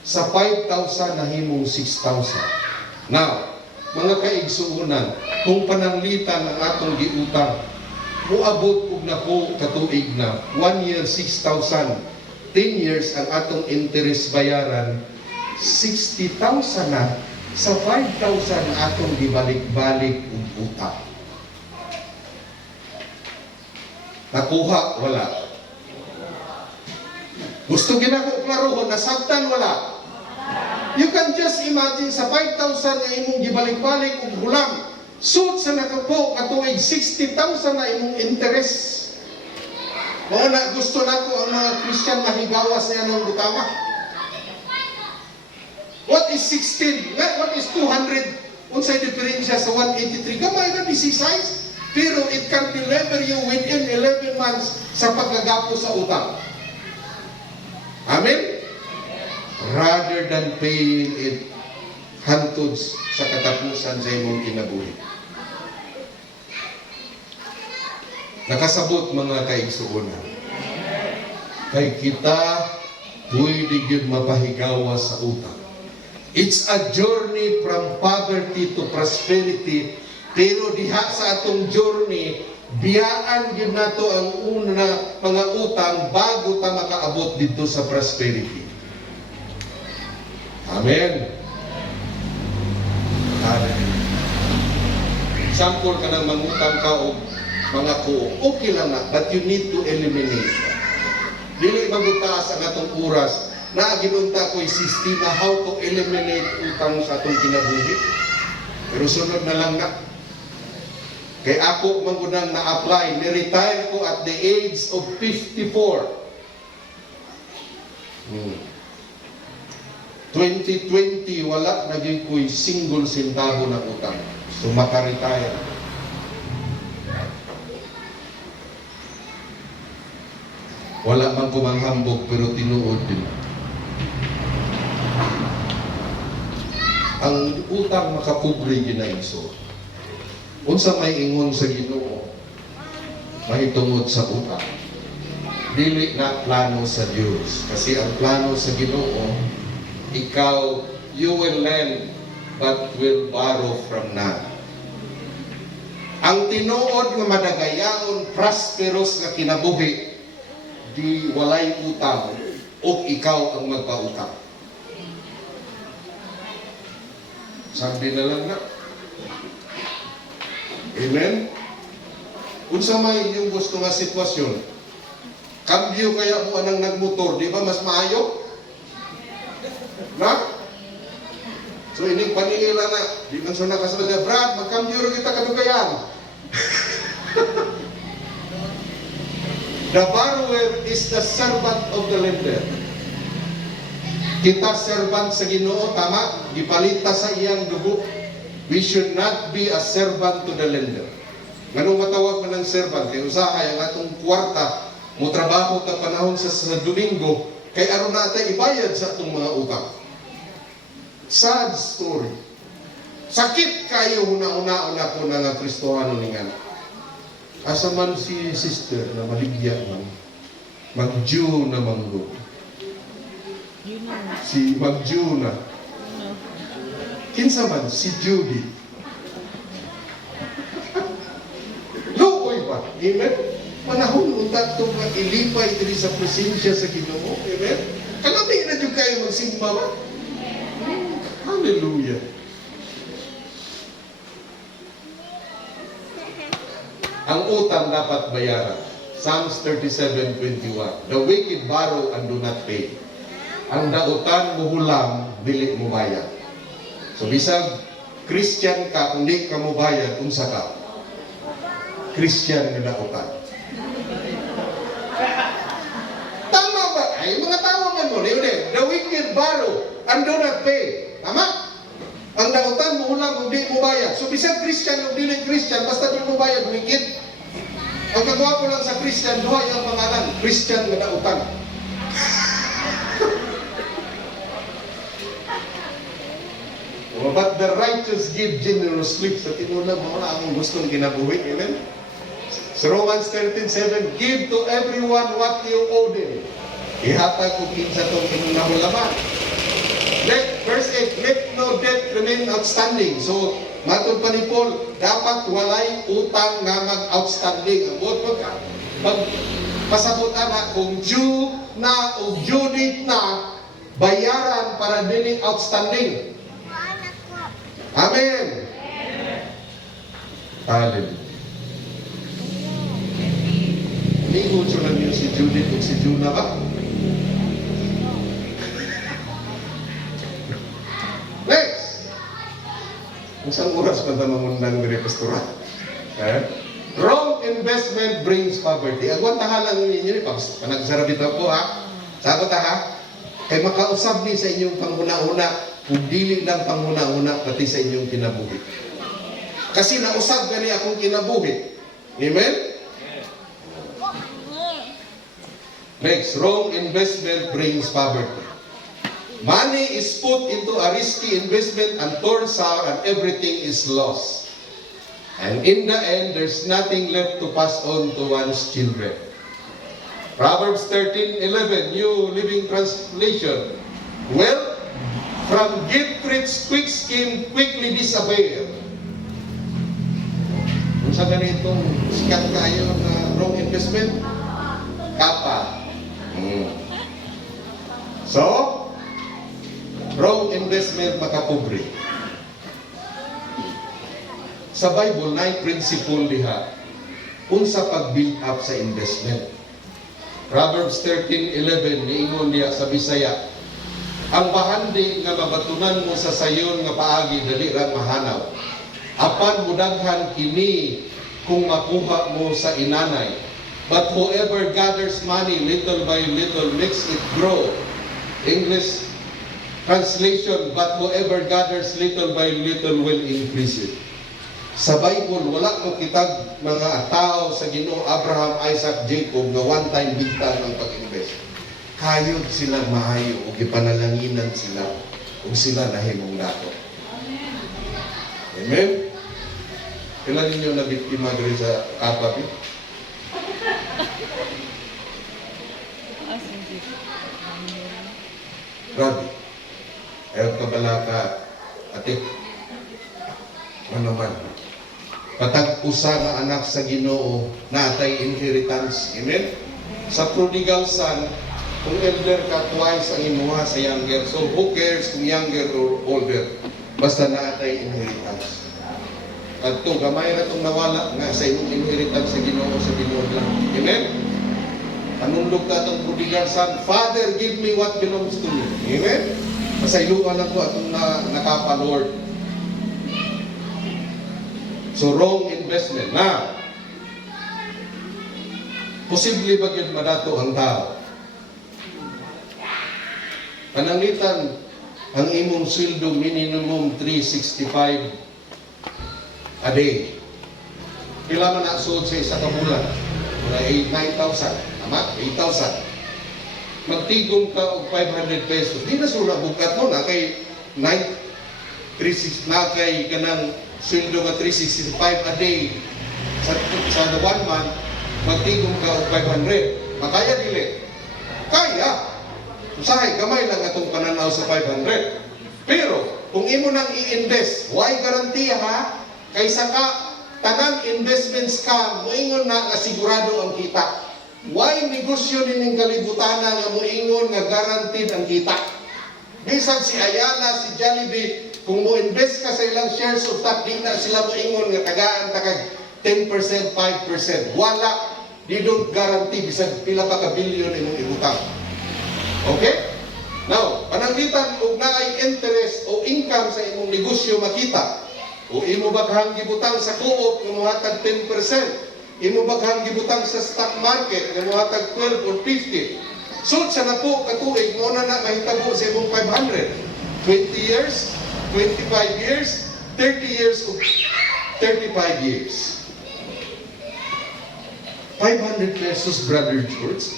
Sa 5,000 na himong 6,000. Now, mga kaigsuunan, kung pananglitan ang atong giutang, muabot kog na po katuig na 1 year 6,000, 10 years ang atong interest bayaran 60,000 na sa 5,000 atong gibalik-balik og utang. Nakuha? Wala. Gusto ginako klarohon, nasabtan? Wala. You can just imagine sa 5,000 na imong gibalik-balik og hulam, sud sa nakapo katuig 60,000 na imong interest. Mao na gusto nako ang mga Christian mahigawas niya ng butawa. What is 16? What is 200? Unsay diferensya sa 183? Gamay na busy size, pero it can deliver you within 11 months sa paggagapo sa utang. Amen? Rather than paying it hantod sa katapusan sa imong kinabuhi. Nakasabot mga kaigsuonan. Kay kita pwede gyud mapahigawas sa utang. It's a journey from poverty to prosperity, pero diha sa atong journey, biyaan gyud nato ang una mga utang bago ta makaabot dito sa prosperity. Amen. Hallelujah. Example ka ng mangutang ka o mga kuo, okay lang na, but you need to eliminate that. Dili magutaas ang atong oras, na ginunta ko'y sistema how to eliminate utang sa atong kinabuhi. Pero sunod na lang na. Kay ako mangunang na-apply, ni-retire ko at the age of 54. 2020, wala naging ko'y single centavo na utang. So maka-retire. Wala man ko manghambog pero tinuod din. Ang utang makapobre ginaiso. Unsa may ingon sa Ginoo, mahitungod sa utang. Dili na plano sa Diyos. Kasi ang plano sa Ginoo, ikaw, you will lend but will borrow from none. Ang tinuod nga madagayaon, prosperous nga kinabuhi, di walay utang o ikaw ang magpautang. Sabi na lang na. Amen? Unsa may inyong gusto nga sitwasyon, kambyo kaya mo anang nagmotor, di ba mas maayo? Na? So ining paningila na, di man sa nakasunod na, Brad, magkambyo rin kita kadugayan. The borrower is the servant of the lender. Kita servant sa Ginoo, tama? Gipalita sa iyang dugo. We should not be a servant to the lender. Ganong matawag man ng servant, kaya usahay ang atong kwarta, mo trabaho ka panahon sa Domingo, kay aron natin ibayad sa atong mga utang. Sad story. Sakit kayo una-una ko na nga Kristohano ningan. Asa man si sister na maligya man, mag-Jew na manggo. Si mag-Jew na. Kinsa man, si Judy. Luoy ba? Amen? Panahon unta ito nga ilipay diri sa presensya sa Ginoo. Amen? Kalami na dyan kayo magsimba ba? Hallelujah. Ang utang dapat bayaran. Psalms 37:21. The wicked borrow and do not pay. Ang dautan muhulam, dili mo bayad. So bisag Christian ka, kung di ka mo bayad, unsa ka? Christian nga dautan. Tama ba? Ay, mga tao man mo. The wicked borrow and do not pay. Tama? Ang dautan muhulam, kung di mo bayad. So bisag Christian, kung dili Christian, basta di mo bayad, wicked. Ang kagwapo lang sa Christian, duha yung pangalan, Christian nga dautan. But the righteous give generously. Sa tinulang mo na ang gustong ginabuhi. Amen? So Romans 13:7, give to everyone what you owe them. Ihatag ko kinsa tong inyong laman. Verse 8, let no debt remain outstanding. So, matod pa ni Paul, dapat walay utang nga mag-outstanding. Ang buot pag pasabutan na, kung due na o due date na, bayaran para dili outstanding. Amen. Hallelujah. Ligo siya lang yun si Judith o si Juna ba? Next! Isang oras pa na mamundang dari pastora. Wrong investment brings poverty. Agwan tahalang ninyo ni Paps. Panagsarabit ako ha. Sagot ha. Kay makausap ni sa inyong panguna-una. Kung dili lang panguna-una pati sa inyong kinabuhi. Kasi nausap gani akong kinabuhi. Amen? Next, wrong investment brings poverty. Money is put into a risky investment and turns out and everything is lost. And in the end, there's nothing left to pass on to one's children. Proverbs 13:11, New Living Translation. Well, from gift rich quick scheme quickly disappear. Kung sa ganitong sikat kayo na wrong investment, kapa. So, wrong investment makapobre. Sa Bible, na principle diha unsa pag-build up sa investment. Proverbs 13:11 niingon diha sa Bisaya, Ang bahandi nga mabatunan mo sa sayon nga paagi dali ra mahanaw. Apan mudaghan kini kung makuha mo sa inanay. But whoever gathers money little by little makes it grow. English translation, but whoever gathers little by little will increase it. Sa Bible, wala mo kitag mga tao sa Ginoo Abraham, Isaac, Jacob nga one time bigtan ang pag-invest. Kayod sila maayo ug ipanalanginan sila ug sila nahimong dato. Amen. Kailan ninyo nabiktima diri sa Kapabi? Grabe. Ayaw ka bala ka, ate. Ano man. Patag usa na anak sa Ginoo natay inheritance. Amen? Sa prodigal son, kung elder ka, twice ang imuha sa younger. So who cares kung younger or older? Basta natay inheritance. At ito, gamay na itong nawala nga sa imong inheritance sa Ginoo sa Ginoo lang. Amen? Anundog na itong prodigal son, Father, give me what belongs to me. Amen? Masailuan ako atong nakapa, Lord. So, wrong investment. Na, posible ba yun madato ang tao? Panangitan, ang imong sweldo minimum 365 a day. Pila man na suod sa isa ka bulan? 9,000. Tama? 8,000. Magtigong ka og 500 pesos. Di na sula bukat mo na kay 36 na kay kanang sweldo nga 365 a day sa 1 month, magtigong ka og 500. Makaya dili? Kaya. Usahay, gamay lang atong pananaw sa 500. Pero, kung imo nang i-invest, why garantiya ha? Kaysa ka, tanang investment scam, moingon na sigurado ang kita. Why negosyo nining kalibutan nga moingon nga guaranteed ang kita? Bisag si Ayala, si Jollibee, kung mo invest ka sa ilang shares of stock, di na sila moingon nga tagaan takag 10%, 5%. Wala. They don't guarantee bisag pila pa ka billion imong ibutang. Okay? Now, pananglitan og naay interest o income sa imong negosyo makita. O imo baghang gibutang sa co-op nga mohatag 10%. Imo baghang gibutang sa stock market nga mohatag 12 or 50. So sa napo ka tuig mo na mahitabo sa imong 500. 20 years, 25 years, 30 years o 35 years. 500 pesos, Brother George,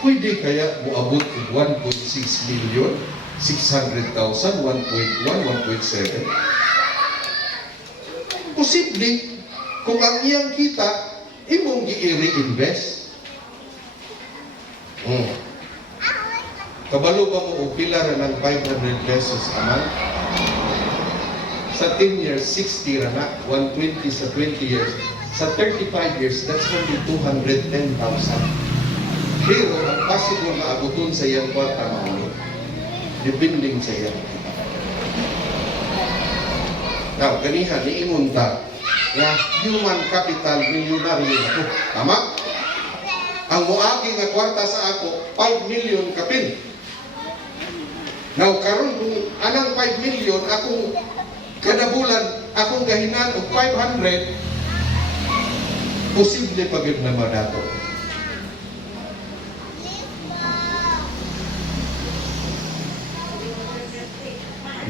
pwede kaya moabot og 1.6 million, 600,000, 1.1, 1.7? Posible, kung ang iyang kita, imong i-reinvest. Kabalo ba mo o pila ng 500 pesos a month? Sa 10 years, 60 na, 120 sa 20 years. Sa 35 years, that's only 210,000. Pero ang possible na abuton sa iyang kwarta mo, depending sa iyang kita. Now, ganihan, niingon ta na human capital milyonaryo na ko. Tama? Ang muagi nga kwarta sa ako, 5 million kapin. Now, karon kung anang 5 million, akong kada bulan, akong gahinan og 500, posible pag yun na madato.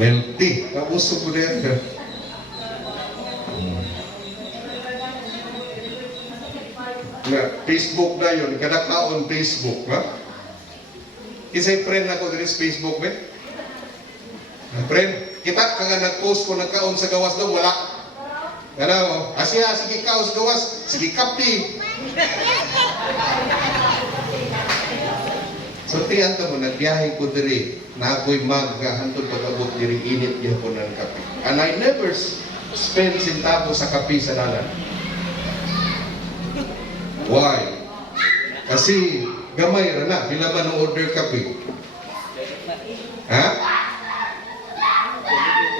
Melty, kausog mo na yan. Facebook na yun, kada kaon Facebook, ha? Isa'y friend ako din sa Facebook, be? Friend, kita ka nga nag-post ko nagkaon sa gawas doon, wala. Ano, asya, sige kaon sa gawas, sige kapi. So, tiyan ka mo, nagbiyahe ko diri, na ako'y maghahantod pag-abot diri, init niya ko ng kapi. And I never spend centavo sa kapi sa dalan. Why? Kasi gamay ra na, pila man ang order kape. Ha?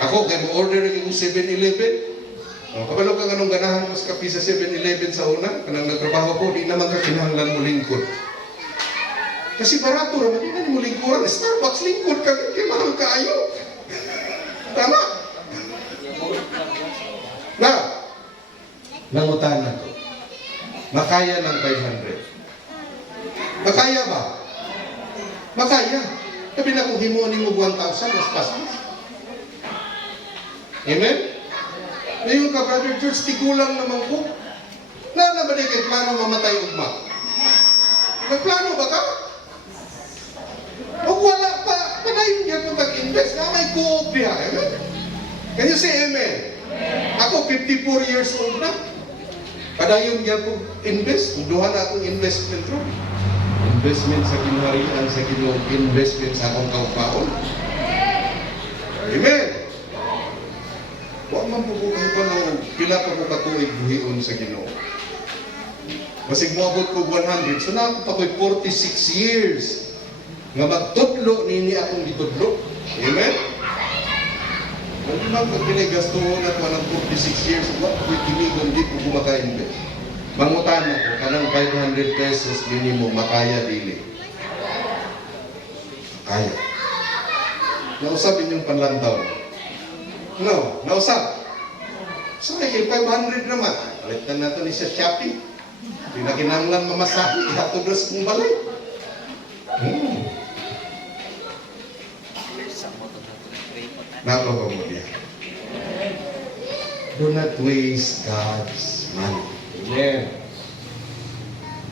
Ako, kaya mo order ng 7-Eleven. Kabalo ka ganong ganahan mas kape sa 7-Eleven sa una, kanang nagtrabaho ko, di naman ka kinahanglan mo lingkod. Kasi barato naman, hindi na mo lingkuran. Starbucks, lingkod ka, kaya mahal kayo. Tama? Na, nangutan na to. Makaya ng 500. Makaya ba? Makaya. Sabi na kung himunin mo 1,000, mas paspas. Amen? Ngayon ka, Brother George, tigulang naman ko. Na ba di kayo plano mamatay ugma? Nagplano ba ka? O wala pa, panayon niya kung mag-invest na may co-op niya. Amen? Can you say amen? Ako, 54 years old na. Padayon niya kung invest. Duha na akong investment room. Investment sa kinaharian, sa Ginoo, investment sa akong kaupaon. Amen. Huwag man po kung paano, pila pa po katuig buhion sa Ginoo. Masig moabot ko 100, so na ako pa ko'y 46 years nga magtudlo nini akong gitudlo. Amen? Hindi man pag pinigastuhon at walang 46 years, wala ko'y tinigon, di ko kumaka-invest. Mangutan ako, kanang 500 pesos minimum, makaya dili. Kaya. Nausap inyong panlantaw. No, nausap. So, 500 naman. Palitan na ito ni sa Shopee. Pinakinanglan mamasahe, ihatudros kong balay. Nako mo diya. Do not waste God's money. Amen.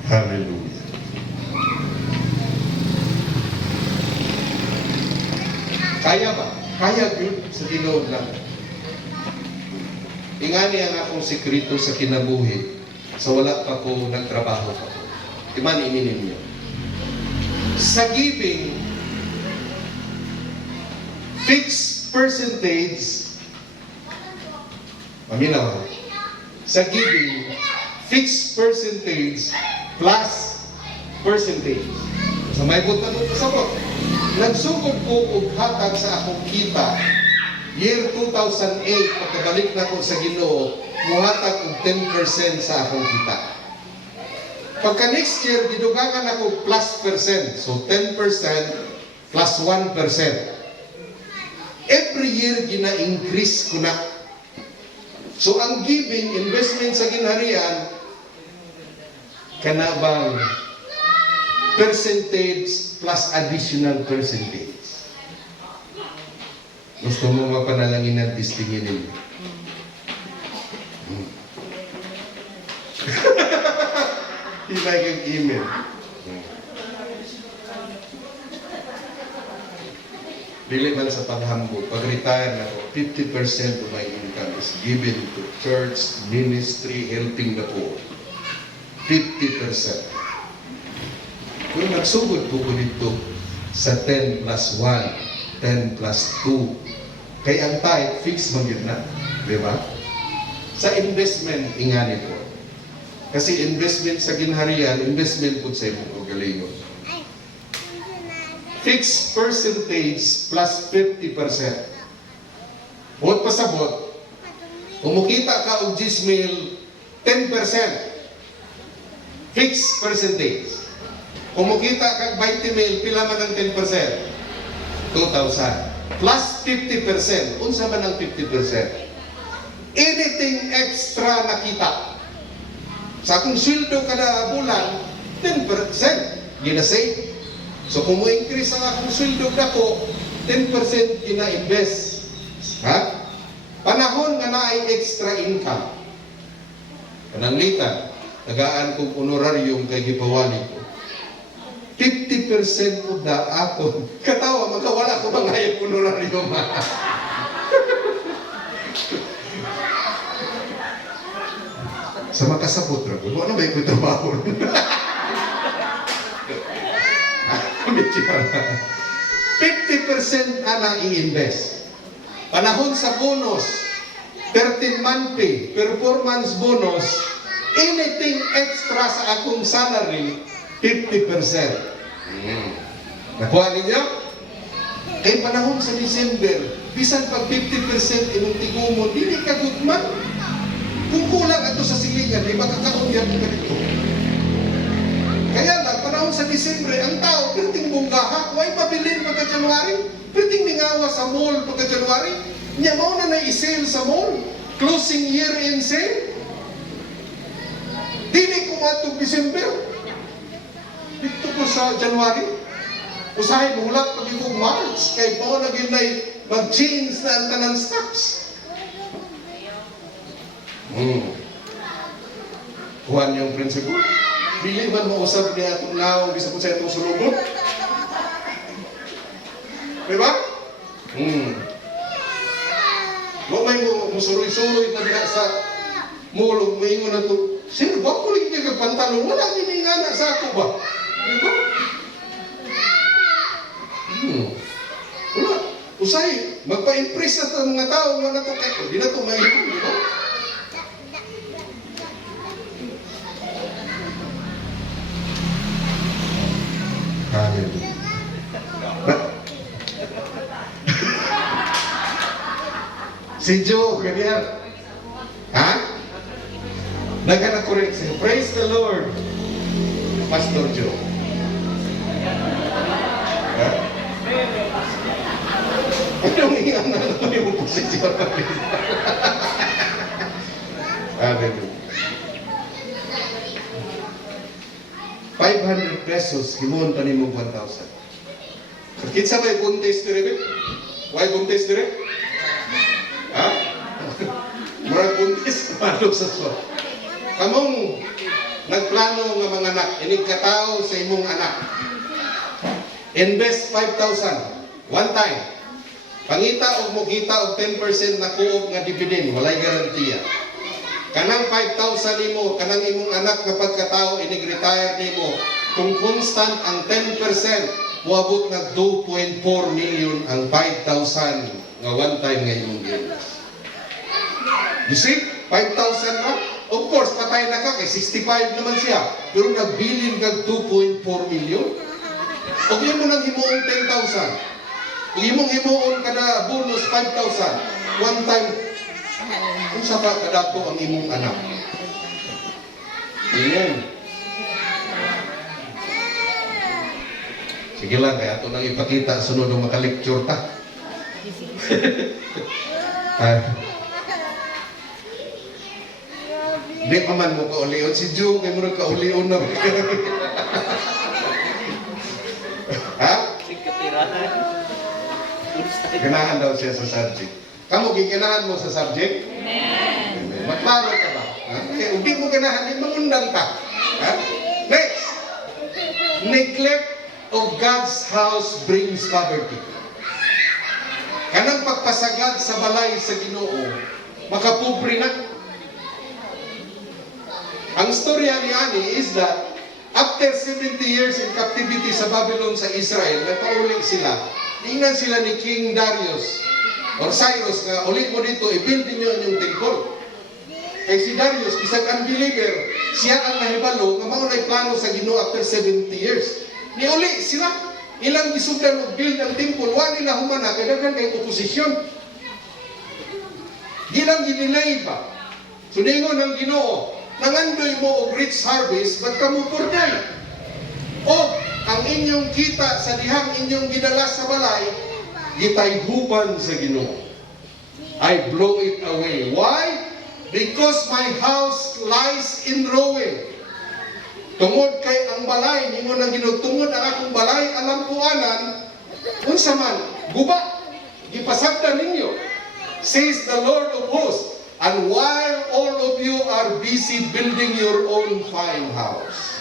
Hallelujah. Kaya ba? Kaya yun sa Ginoo lang. Ingani ang akong sekreto sa kinabuhi sa wala pa ko nagtrabaho pa ko. Iman ninyo. Sa giving, fixed percentage, paminaw, sa giving, fixed percentage plus percentage. Sa may buta mo pasabot. Nagsugod ko og hatag sa akong kita. Year 2008, pagkabalik na ko sa Ginoo, muhatag og 10% sa akong kita. Pagka next year, gidugangan ako plus percent. So 10% plus 1%. Every year, gina-increase ko na. So ang giving, investment sa ginharian, kanabang percentage plus additional percentage. Gusto mo mapanalangin at distingin ninyo? Hilay kang email. Dili man sa paghambo, pag-retire na ko, 50% of my income is given to church, ministry, helping the poor. 50%. Kung nagsugod po ko dito sa 10 plus 1, 10 plus 2, kay ang tithe, fix man yun na. Di ba? Sa investment, ingani po. Kasi investment sa ginharian, investment po sa imong kagalingon. Fixed percentage plus 50%. Huwag pasabot. Kumukita ka og 10,000, 10%. Fixed percentage. Kumukita ka 20,000, pila man ang 10%? 2,000. Plus 50%. Unsa man ang 50%? Anything extra na kita. Sa akong sweldo kada bulan, 10% ginasave. So kung mo-increase ang akong sweldo dako, 10% gina-invest. Ha? Panahon nga naay extra income. Pananglitan, tagaan kong honorarium kay gipawali ko. 50% po na ako. Katawa, magkawala ko mga yung honorarium. Sa makasabot ra ko, ano ba yung trabaho? 50% ana i-invest. Panahon sa bonus, 13-month pay, performance bonus, anything extra sa akong salary, 50%. Nakuha ninyo? Kay panahon sa December, bisan pag 50% imong tigumo, dili ka gudman. Kung kulang ato sa silingan, di makakaunyan ka dito. Kaya lang, panahon sa sa Disyembre, ang tao, perting bunggaha, huwag pabilin pagka-January, perting mingawa sa mall pagka-January, niya mo na na-i-sale sa mall, closing year-end sale. Dili ko matong December, dito ko sa January, usahay mulat pag ito March, kay po na ginay mag-change na ang tanan stocks. Kuhan yung prinsipyo. Dili man mausap niya itong naong bisa po sa itong sulubot. Diba? Huwag may musuroy-suroy na diha sa mulog, may ingon na ito, sir, wag ko rin niya kagpantalon, wala din nga na sa ako ba? Diba? Wala. Usay, magpa-impress na ito mga tao nga na ito, kaya di na ito mahilang, di ba? Hallelujah. Si Joe, ganyan. Ha? Nagkana-correct siya. Praise the Lord. Pastor Joe. Ha? Anong ingat na naman yung posisyon natin? Hallelujah. 500 pesos, himuon pa ni mo 1,000. Kitsa may buntis dire ba? Why buntis dire? Ha? Murag buntis, malo sa so. Kamong nagplano nga mga anak, inig katao sa imong anak. Invest 5,000, one time. Pangita og mukita og 10% na kuog nga dividend, walay garantiya. Kanang 5,000 nimo, kanang imong anak nga pagkatao inig-retire nimo, kung constant ang 10%, muabot nag 2.4 million ang 5,000 nga one time nga imong ginas. You see? 5,000 na? Of course, patay na ka, kay 65 naman siya. Pero nagbilin kag 2.4 million. Kung mo nang himuon 10,000, kung imong himuon ka na bonus 5,000, one time, kung sa kadato ang imong anak. Amen. Sige lang, kaya ito nang ipakita sunod ng makalecture ta. Di pa man mo kaulion si Joe, kaya mo rin kaulion na. Ha? Ganahan daw siya sa subject. Kamu giganahan mo sa subject? Amen. Maklaro ka ba? Kaya hindi mo ganahan, hindi mangundang ka. Ha? Next. Neglect of God's house brings poverty. Kanang pagpasagad sa balay sa Ginoo, makapobre na. Ang storya ni Ani is that after 70 years in captivity sa Babylon sa Israel, nagpauli sila. Tingnan sila ni King Darius or Cyrus nga, ulit mo dito, i-build niyo yung temple. Kay si Darius, isang unbeliever, siya ang nahibalo nga maunay plano sa Ginoo after 70 years. Ni uli sila, ilang gisugdan og build ang temple, wa nila humana, kaya daghan kay oposisyon. Gilang ginilay ba? Suningon ng Ginoo, nangandoy mo og rich harvest, ba't ka mo purday? O, ang inyong kita sa dihang inyong gidala sa balay, gitayhuban sa Ginoo. I blow it away. Why? Because my house lies in ruin. Tungod kay ang balay, ningon ang Ginoo, tungod ang akong balay, alam ko anan, unsa man, guba, gipasagdan ninyo, says the Lord of hosts. And while all of you are busy building your own fine house.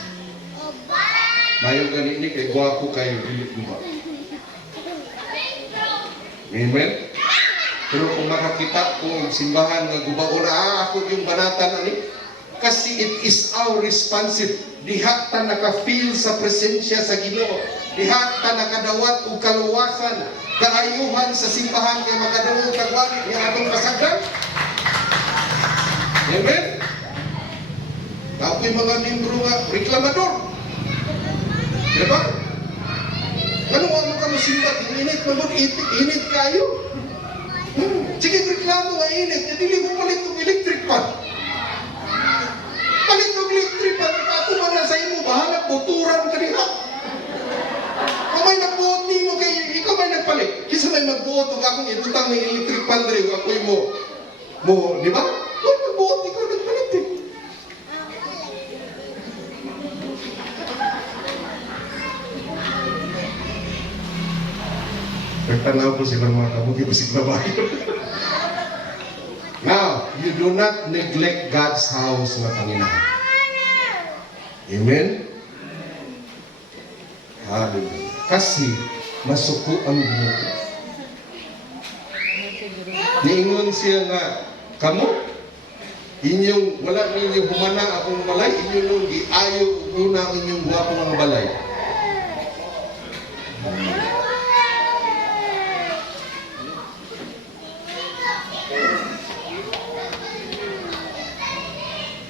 Mayo ganini kay gwapo kayo, dili guba. Amen? Pero kung makakita ko simbahan nga gubaon, ako yung banatan ani, kasi it is our responsive. Diha ta naka-feel sa presensya sa Ginoo. Diha ta nakadawat og kaluwasan, kaayuhan sa simbahan kay makadawat kag wali nga atong kasagdan. Amen? Ako'y mga membro nga reklamador. Diba? Anong ano ka masimbat? Init mo doon, init kayo. Sige, reklamo nga init. Hindi mo palit ng electric pan. Palit ng electric pan. Katuman na sa imo, bahala, buturan ka rin ha. man ng electric pan dre, ako'y mo, di ba? Uy, magbuot ikaw nagpalit eh. Nagtanaw po silang mga kabuti po si babae. Now, you do not neglect God's house na Panginoon. Amen? Hallelujah. Kasi, masuko ang Ginoo. Niingon siya nga, kamo, inyong, wala ninyong humana akong balay, inyong nung giayo una ang inyong guwapo mga balay.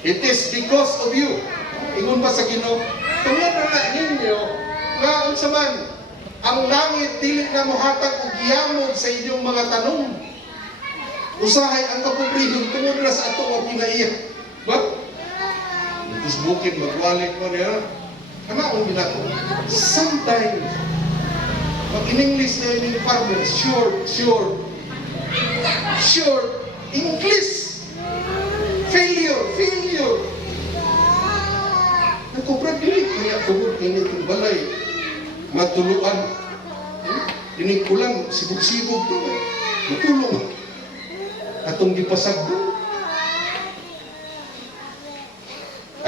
It is because of you. Ingon pa sa Ginoo, tungod na ninyo, nga unsa man, ang langit dili na mohatag og giyamon sa inyong mga tanong. Usahay ang kapobrehon tungod na sa ato ang pinaiyak. Ba? Itis bukid magwalik mo niya. Kanaon din ako. Sometimes, pag in English na yung farmer, sure. English. Failure. Nagkubra dili kaya tungod init ang balay. Matuluan. Ini kulang sibog-sibog to. Matulong. Atong gipasagdo.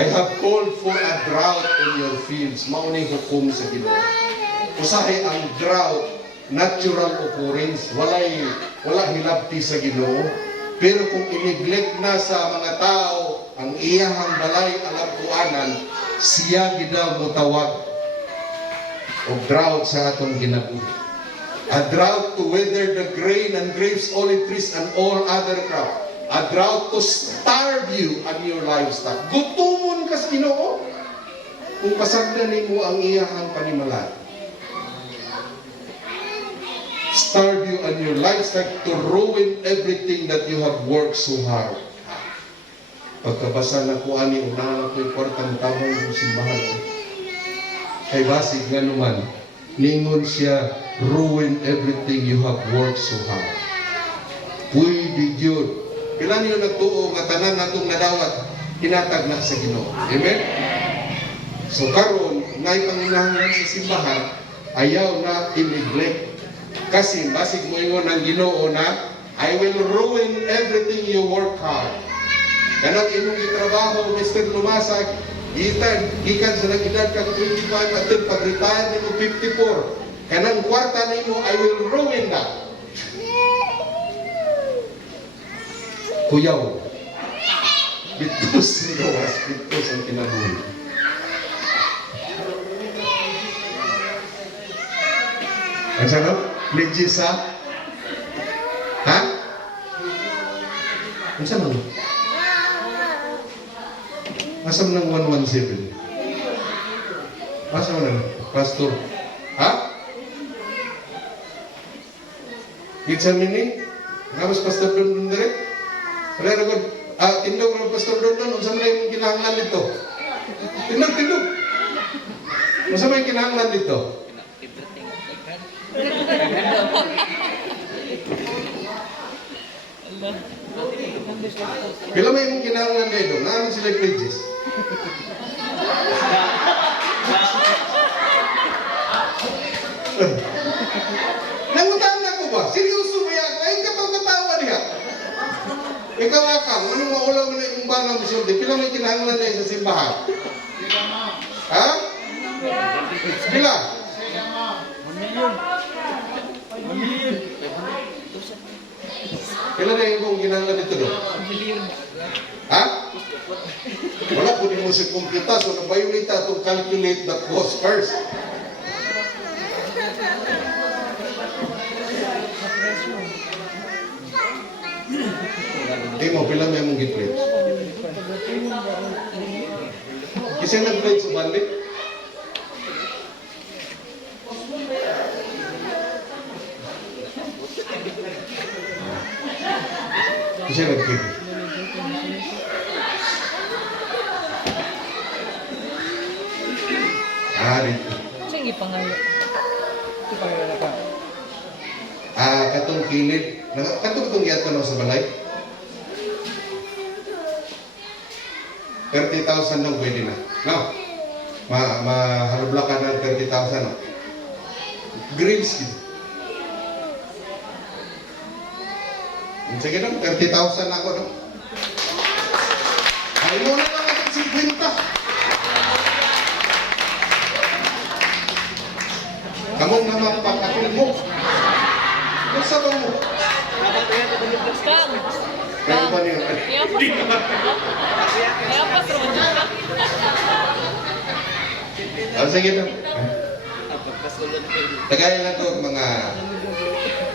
I have called for a drought in your fields. Maunay hukom sa Ginoo. Usahay ang drought, natural occurrence. Wala hilabti sa Ginoo. Pero kung ineglect na sa mga tao ang iyahang balay alam kuanan, siya gidaw mo tawag o drought sa atong ginabuhi. A drought to wither the grain and grapes, olive trees, and all other crop. A drought to starve you and your livestock. Gutumon ka sa Ginoo kung pasagdan nimo ang iyahang panimalay. Starve you and your livestock to ruin everything that you have worked so hard. Pagkabasa na ko ani unahan ako'y kwartang tabang ng simbahan. Kay basig nga naman, ningon siya, ruin everything you have worked so hard. Pwede yun. Kailan nyo nagtuo nga tanan natong nadawat, hinatag na sa Ginoo. Amen? So karon ngay panginahanglan sa simbahan, ayaw na i-neglect. Kasi basig mo ingon ng Ginoo na, I will ruin everything you work hard. Kanang imong gitrabaho, Mr. Lumasag, gikan sa nag-edad kang 25 at pag-retire nimo 54. Kanang kwarta nimo, I will ruin that. Kuyaw. Bitus ni gawas, bitus ang kinabuhi. Ang sanap? Legis ha? Ha? Ang sanap? Masam ng 117? Masam ng pastor? Ha? Gitsa mini? Ngabas pastor doon direct? Kaya na ko, tindog ng pastor doon, unsa man yung kinahanglan dito? Tindog. Unsa man yung kinahanglan dito? Pila may mong kinahanglan dito? Naano sila pledges? Nangutaan na ko ba? Seryoso ba yan? Ay, katawa niya. Ikaw akang, anong maulaw mo na yung banang musulti? Pila may kinahanglan na sa simbahan? Ha? Pila? 1 million. Kailan na yung ginanglan dito doon? Ha? Wala po din mo si kumpita, so nabayulita to calculate the cost first. Hindi mo, pila may mong gitlit. Kasi nag-plate sa balik. Kasi nag-plate. Dito. Sige, pangayo. Ito pangayo na ka. Katong kilid, Kanto itong iyat ka sa balay? 30,000 lang pwede na. No? Mahalubla ka ng 30,000. No? Grills yun. Sige lang, 30,000 ako. No? Ay mo na lang ang 50. Kamong naman pakapil mo. Ano sa mo? Kaya ba niyo? Sige lang. Tagayan lang ito mga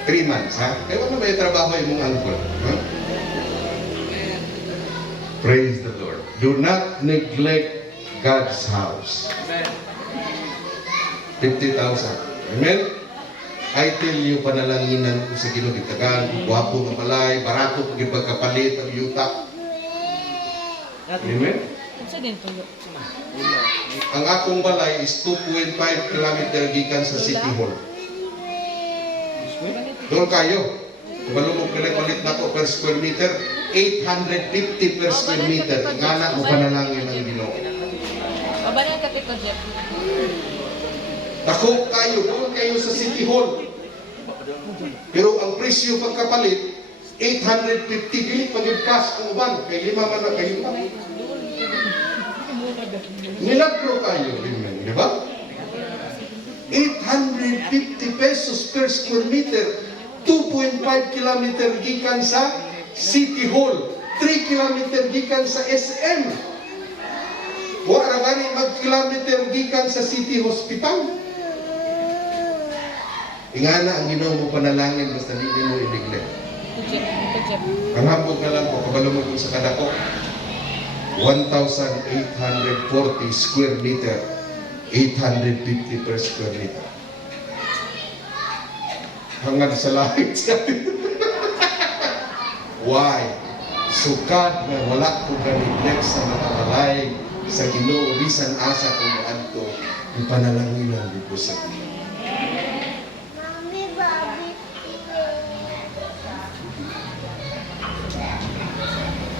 3 months, ha? Kaya ano ba yung trabaho yung mong uncle? Huh? Praise the Lord. Do not neglect God's house. 50,000. Amen? I tell you, panalanginan ko sa Ginoo gitagan, guwapo nga balay, barato pag ipagkapalit ang yuta. Amen? Ang akong balay is 2.5 kilometer gikan sa City Hall. Doon kayo. Balumog palit na ko per square meter, 850 per square meter. Ingana mo panalangin ang Ginoo. Mabanang ka Tito Jeff. Dako kayo, doon kayo sa City Hall. Pero ang presyo pagkapalit, 850 dili pag-cash ang uban. Kay 5 man na kayo pa. Milagro kayo, amen, di ba? 850 pesos per square meter, 2.5 kilometer gikan sa City Hall, 3 kilometer gikan sa SM. Wala ba ni mag-kilometer gikan sa City Hospital? Ingana ang Ginoo mo panalangin basta hindi mo i-neglect. Tito Jeff. Ang hambog na lang po, kabalumog ko sa kadako. 1,840 square meter, 850 per square meter. Hanggang sa langit siya. Why? Sukad na wala ko neglect sa mga balay sa Ginoo bisan asa kung adto ang panalangin dito sa Ginoo.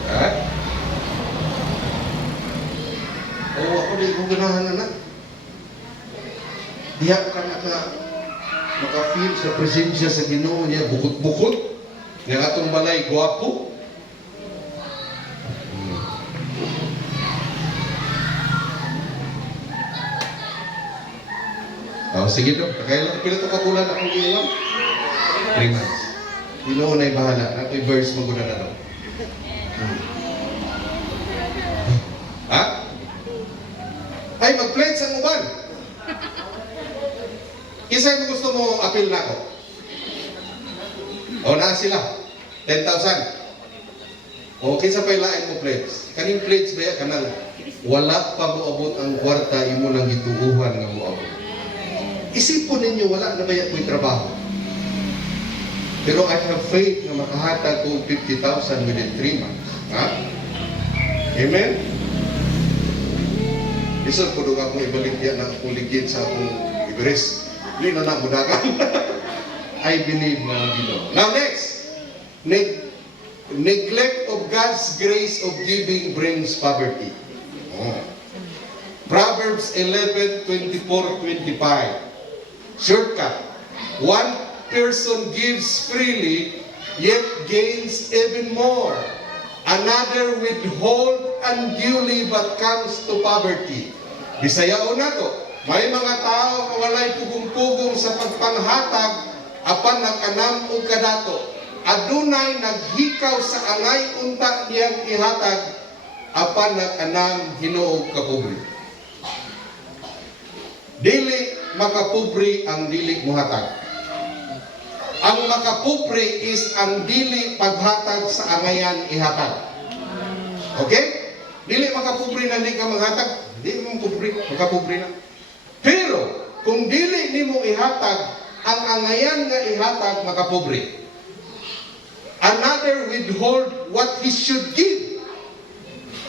Ha? Oo, ako di ko ganahan na. Diya ka maka-feel sa presensya sa Ginoo niya, bukod-bukod. Nga atong balay, guwapo. Sige daw. Kaya pila ito kabulan akong ilang? 3 months. Ginoo na'y bahala. Nako'y verse maguna na daw. Ha? Ay, mag-pledge ang uban. Isa yung gusto mo appeal na ako. O na sila. 10,000. O kinsa pa ilain mo pledge. Kaning pledge ba kanal? Wala pa mo abot ang kwarta imo nang gituuhan nga mo abot. Isipon ninyo wala na ba ko'y trabaho. Pero I have faith na makahatag kong 50,000 within 3 months. Ha? Amen? Isang po doon akong ibalik yan na akong ligid sa akong Everest. Hindi na namudakan. I believe na ang Ginoo. Now next, neglect of God's grace of giving brings poverty. Oh. Proverbs 11:24-25. Shortcut. One person gives freely, yet gains even more. Another withhold unduly but comes to poverty. Bisayaon na to. May mga tao na walay pugong-pugong sa pagpanghatag apan nag-anam og kadato. Adunay naghikaw sa angay unta niyang ihatag apan nag-anam hinuog kapobre. Dili makapobre ang dili muhatag. Ang makapobre is ang dili paghatag sa angayan ihatag. Okay? Dili makapobre na di ka maghatag, di mo pobre, makapobre na. Pero kung dili nimo ihatag ang angayan nga ihatag, makapobre. Another withhold what he should give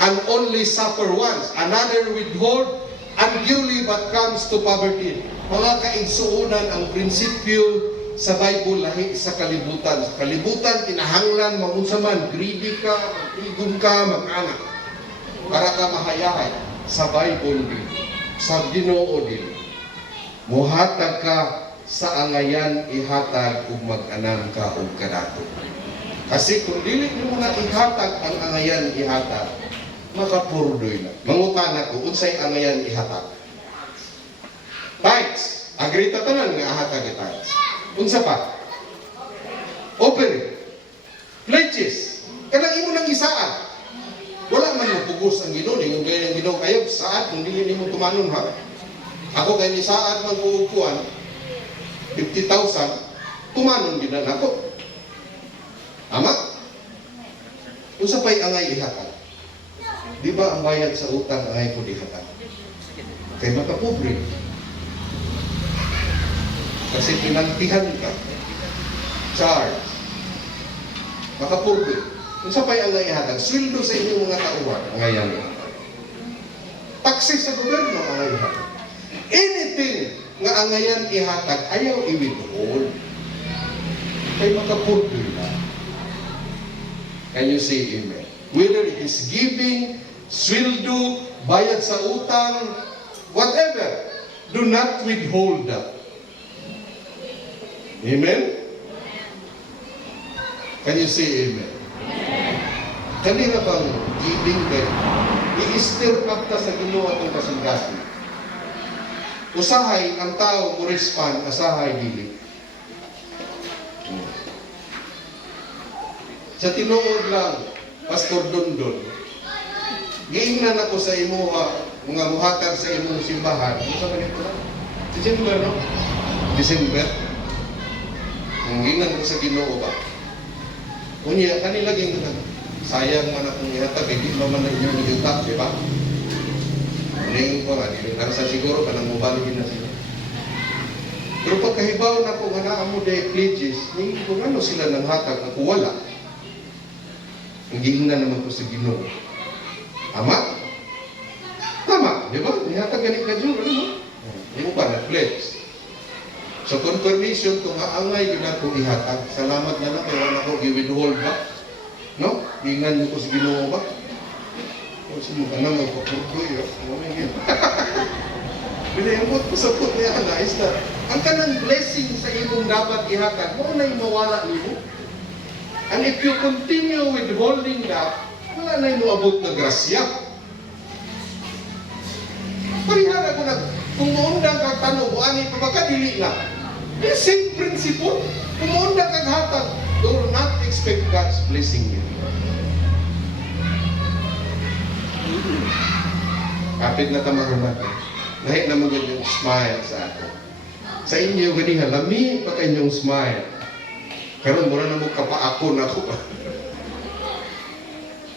and only suffer once. Another withhold unduly but comes to poverty. Mga kaigsuunan ang prinsipyo sa Bible lahi sa kalibutan. Sa kalibutan kinahanglan maunsa man greedy ka, igon ka, mag-anak. Para ka mahayahay sa Bible din, sa Ginoo din. Muhatag ka sa angayan ihatag ug mag-anan ka og kadato. Kasi kung dili mo na ihatag ang angayan ihatag, makapurdoy na. Mangutana ko unsay angayan ihatag? Tithes. Agree ta tanan nga ihatag tithes. Unsa pa? Offering. Pledges. Kanang imo nang isaan. Wala man mapugos ang Ginoo, ning gaya ang Ginoo kayo saad kung dili nimo tumanon ha. Ako kay ni saad magbuukuan 50,000 tumanon gid ako. Ama? Unsa pay angay ihatag? Di ba ang bayad sa utang angay ko ihatag? Kay makapobre. Kasi pinantihan ka. Charge. Makapobre. Kung sa pa'y ang ihatag, sweldo sa inyong mga tauhan, ang ngayon. Taxes sa gobyerno, ang ihatag. Anything nga ang ngayon ihatag, ayaw i-withhold. Kaya makapobre na. Can you say amen? Whether it is giving, sweldo, bayad sa utang, whatever, do not withhold that. Amen? Can you say amen? Kanina bang giving kayo? I-stir up ta sa Ginoo atong kasing-kasing. Usahay ang tao mo respond, asahay dili. Sa tinuod lang, Pastor Dondon, giingnan ako sa imo mga muhatag sa imong simbahan. Ano sa ganito na? December, no? December. Giingnan ko sa Ginoo ba? Unya, kanila ging sayang man akong ihatag, hindi naman na inyong iutang, di ba? Uning ko nga, sa siguro ka nang mubaligin na sila. Pero pagkahibaw na ko nga naamo day pledges, hindi ko ano sila nang hatag, ako wala. Giingnan naman ko sa Ginoo. Ama? Tama, di ba? Ihatag ganit ka dyan, ano mo? Hindi mo ba na-pledge? So confirmation kung angay yun ako ihatag. Salamat na lang kaya wala ko i-withhold ba? No? Ingan niyo ko sa Ginoo ba? O sige ka na magpapurdoy. Pinayamot ko sa put niya na is na ang kanang blessing sa imong dapat ihatag, mo na yung mawala niyo. And if you continue withholding that, wala na yung abot na grasya. Parihara ko na, kung maundang kang tanong, ani pa magkadili na. The same principle. Kung maundang kang hatag, do not expect God's blessing you. Kapit na tamahan natin. Lahit na magand yung smile sa ato. Sa inyo, ganiha, lami pa kanyong smile. Karon mura na mo kapaako na ako.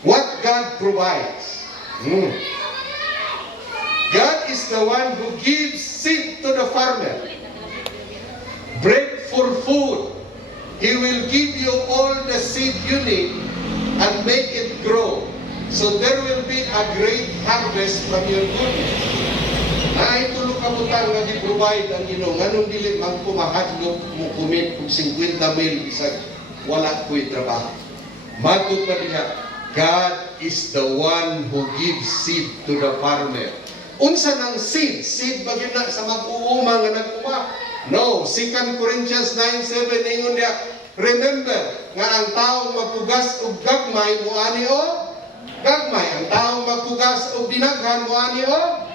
What God provides. God is the one who gives seed to the farmer. Bread for food. He will give you all the seed you need and make it grow. So there will be a great harvest from your goodness. Naitulog ka mo tayo nga di-provide ang Ginoo. Nganong dili man kumahadlok mo kumit kung 50 mil isag wala ko'y trabaho. Matod pa diha, God is the one who gives seed to the farmer. Unsa ng seed? Seed ba na sa mag-uuma nga nag-uma? No, 2 Corinthians 9:7 ingon dia, remember nga ang taong magpugas og gagmay moani o gagmay, ang taong magpugas og dinaghan moani o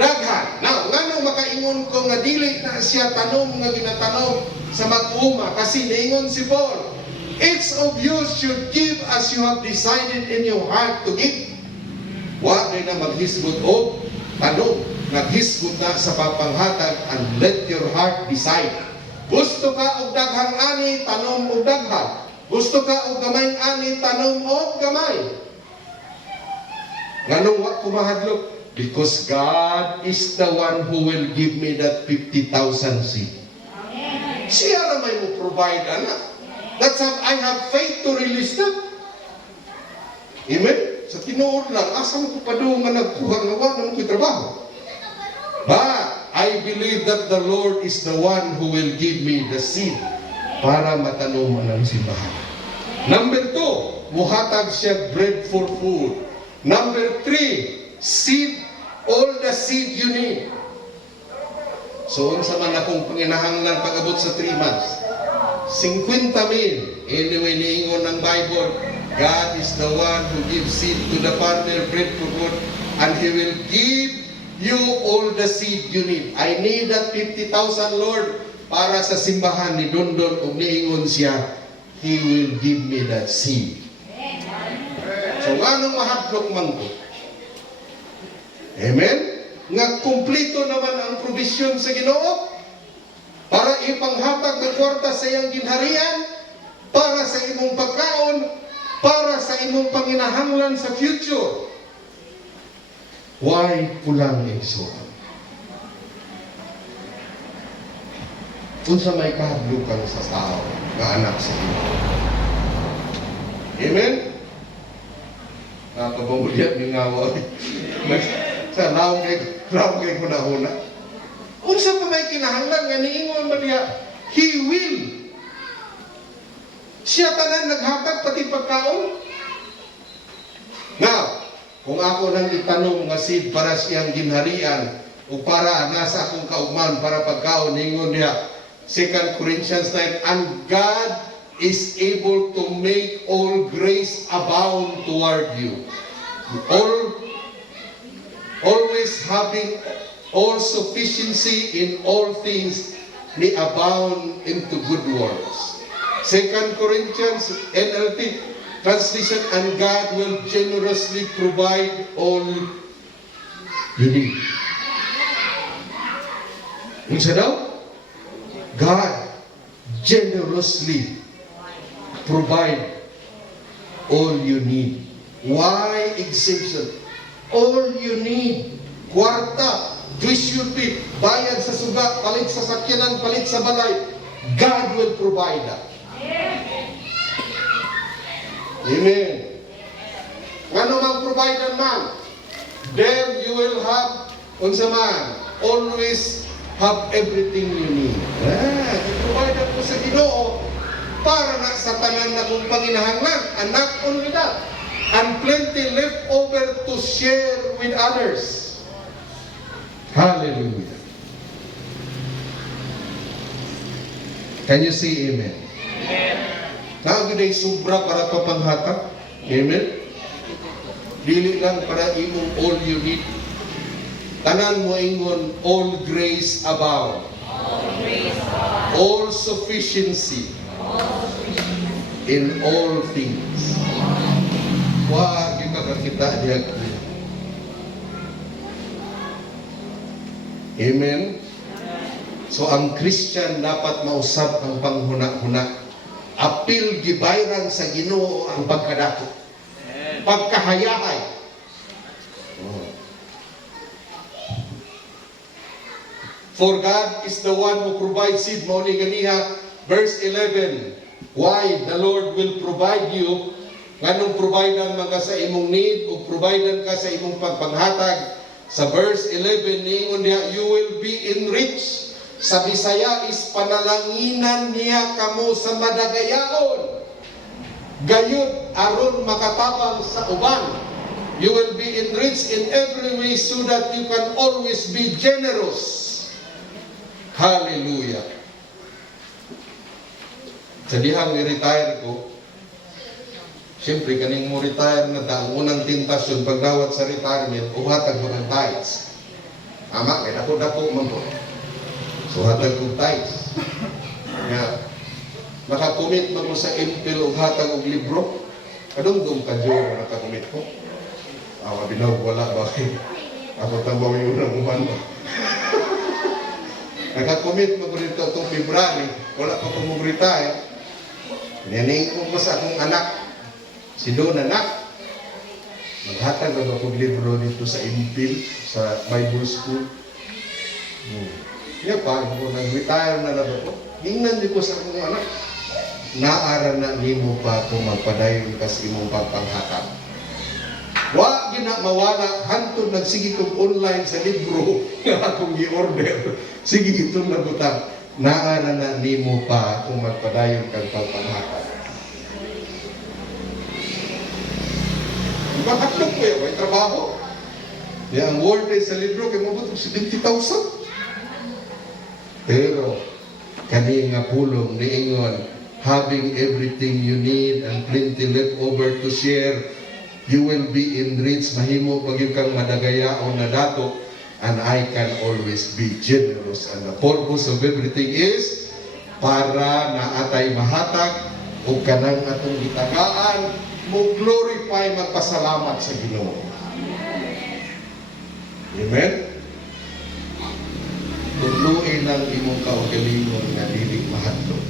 daghan. Now, ngano makaingon ko nga dili na siya tanom nga ginatanom sa mag-uma kasi niingon si Paul, each of you should give as you have decided in your heart to give. Wa na maghisgot og tanom. Naghisgot na sa papanghatag and let your heart decide. Gusto ka og daghang ani, tanom og daghan. Gusto ka og gamay ani, tanom og gamay. Nganong wa ko mahadlok? Because God is the one who will give me that 50,000 seed. Siya na may mo provide, anak. That's how I have faith to release them. Amen? Sa tinuod lang, asam ko pa doon nga nagkuha nga wa naman ko'y trabaho. But I believe that the Lord is the one who will give me the seed para matanuman ang simbahan. Number 2, muhatag siya bread for food. Number 3, seed, all the seed you need. So, unsa man akong panginahanglan pag-abot sa 3 months? 50,000. Anyway, niingon ng Bible, God is the one who gives seed to the farmer, bread for food, and He will give you all the seed you need. I need that 50,000, Lord, para sa simbahan ni Dondon. Kung niingon siya, He will give me that seed. So, anong mahadlok man ko? Amen? Nga kumplito naman ang provision sa Ginoo para ipanghatag ng kwarta sa iyang ginharian, para sa imong pagkaon, para sa imong panginahanglan sa future. Why kulang igsoon? Unsa may kahadlukan sa tao nga anak sa Ginoo. Amen? Nakapabuliyat ni ngawa. Sa laong kay hunahuna. Unsa pa may kinahanglan nga niingon man niya, He will. Siya tanan naghatag pati pagkaon. Now, kung ako nang itanong nga seed para siyang ginharian o para nasa akong kaugman para pagkaon, niingon niya 2 Corinthians 9, and God is able to make all grace abound toward you. Always having all sufficiency in all things, ni abound into good works. 2 Corinthians NLT translation, and God will generously provide all you need. Unsa daw? God generously provide all you need. Why exemption? All you need. Kwarta, tuition fee, bayad sa suga, palit sa sakyanan, palit sa balay. God will provide that. Amen. Ano mang provide man, then you will have, unsa man, always have everything you need. I-provide ko sa Ginoo para na sa tanan na kong panginahanglan. And not only that, and plenty left over to share with others. Hallelujah. Can you say amen? Amen. Nagaday sobra para papanghatag. Amen. Dili lang para imong all you need. Tanan mo ingon, all grace abound. All sufficiency. In all things. Wah, kita dia. Amen. So ang Christian dapat mausab ang panghuna-huna. Apil gibayran sa Ginoo ang pagkadako. Pagkahayahay. For God is the one who provides seed. Mauni ganiha, verse 11. Why the Lord will provide you, nganong providean man ka sa imong need o providean ka sa imong pagpanghatag. Sa verse 11 niingon niya, you will be enriched. Sa Bisaya is panalanginan niya kamo sa madagayaon. Gayud aron makatabang sa uban. You will be enriched in every way so that you can always be generous. Hallelujah. Sa dihang i-retire ko, siyempre kaning mo retire na ang unang tentasyon pagdawat sa retirement, uhatag mo ng tithes. Ama, kaya dako-dako man po. So hatag kong tithes. Nga, nakakomit man ko sa impil o hatag og libro, kadungdong kadyo na nakakomit ko. Binaw, wala ba? Ako tabaw yung unang uman ba? Nakakomit mo ko dito itong February, wala pa ko retire. Niyaning ko sa akong anak, si Don anak, maghatag na akong libro dito sa Impil, sa Bible School. Yan pa, kung nag-retire na lang ako, hingnan din ko sa akong anak, naara na nimo pa ako magpadayon kas imong pagpanghatag. Wa gina mawala hantod nagsige kog online sa libro nga akong gi-order. Sige itong nabutang. naa na nimo pa kung magpadayon kang pagpanghatag. Makatlog ko yan, may trabaho. Ang word day sa libro, kaya mabutog 70,000. Pero, kani nga pulong niingon, having everything you need and plenty left over to share, you will be enriched, mahimo pag kang madagayaon na dato, and I can always be generous. And the purpose of everything is para na atay mahatag o kanang atong gitagaan mo glorify magpasalamat sa Ginoo. Amen? Tuluin ang imong kaugalingon nga dili mahadlok.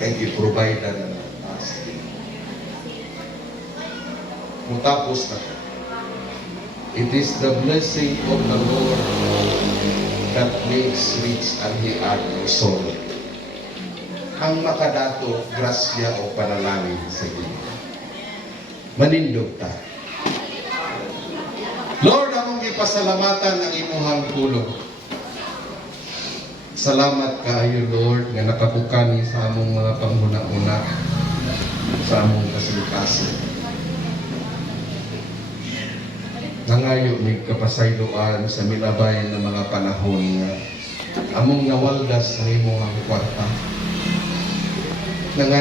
Kaya i-provide na ng taas. Mutapos na. It is the blessing of the Lord that makes rich and He adds no sorrow. Ang makadato, grasya o panalangin sa Ginoo. Manindog ta. Lord, among ipasalamatan ang imuhang pulong. Salamat kaayo, Lord, nga nakapukani sa among mga panghuna-una sa among kasilikasin. Nangayo may kapasayloan sa milabay ng mga panahon nga among nawaldas sa imuhang kwarta.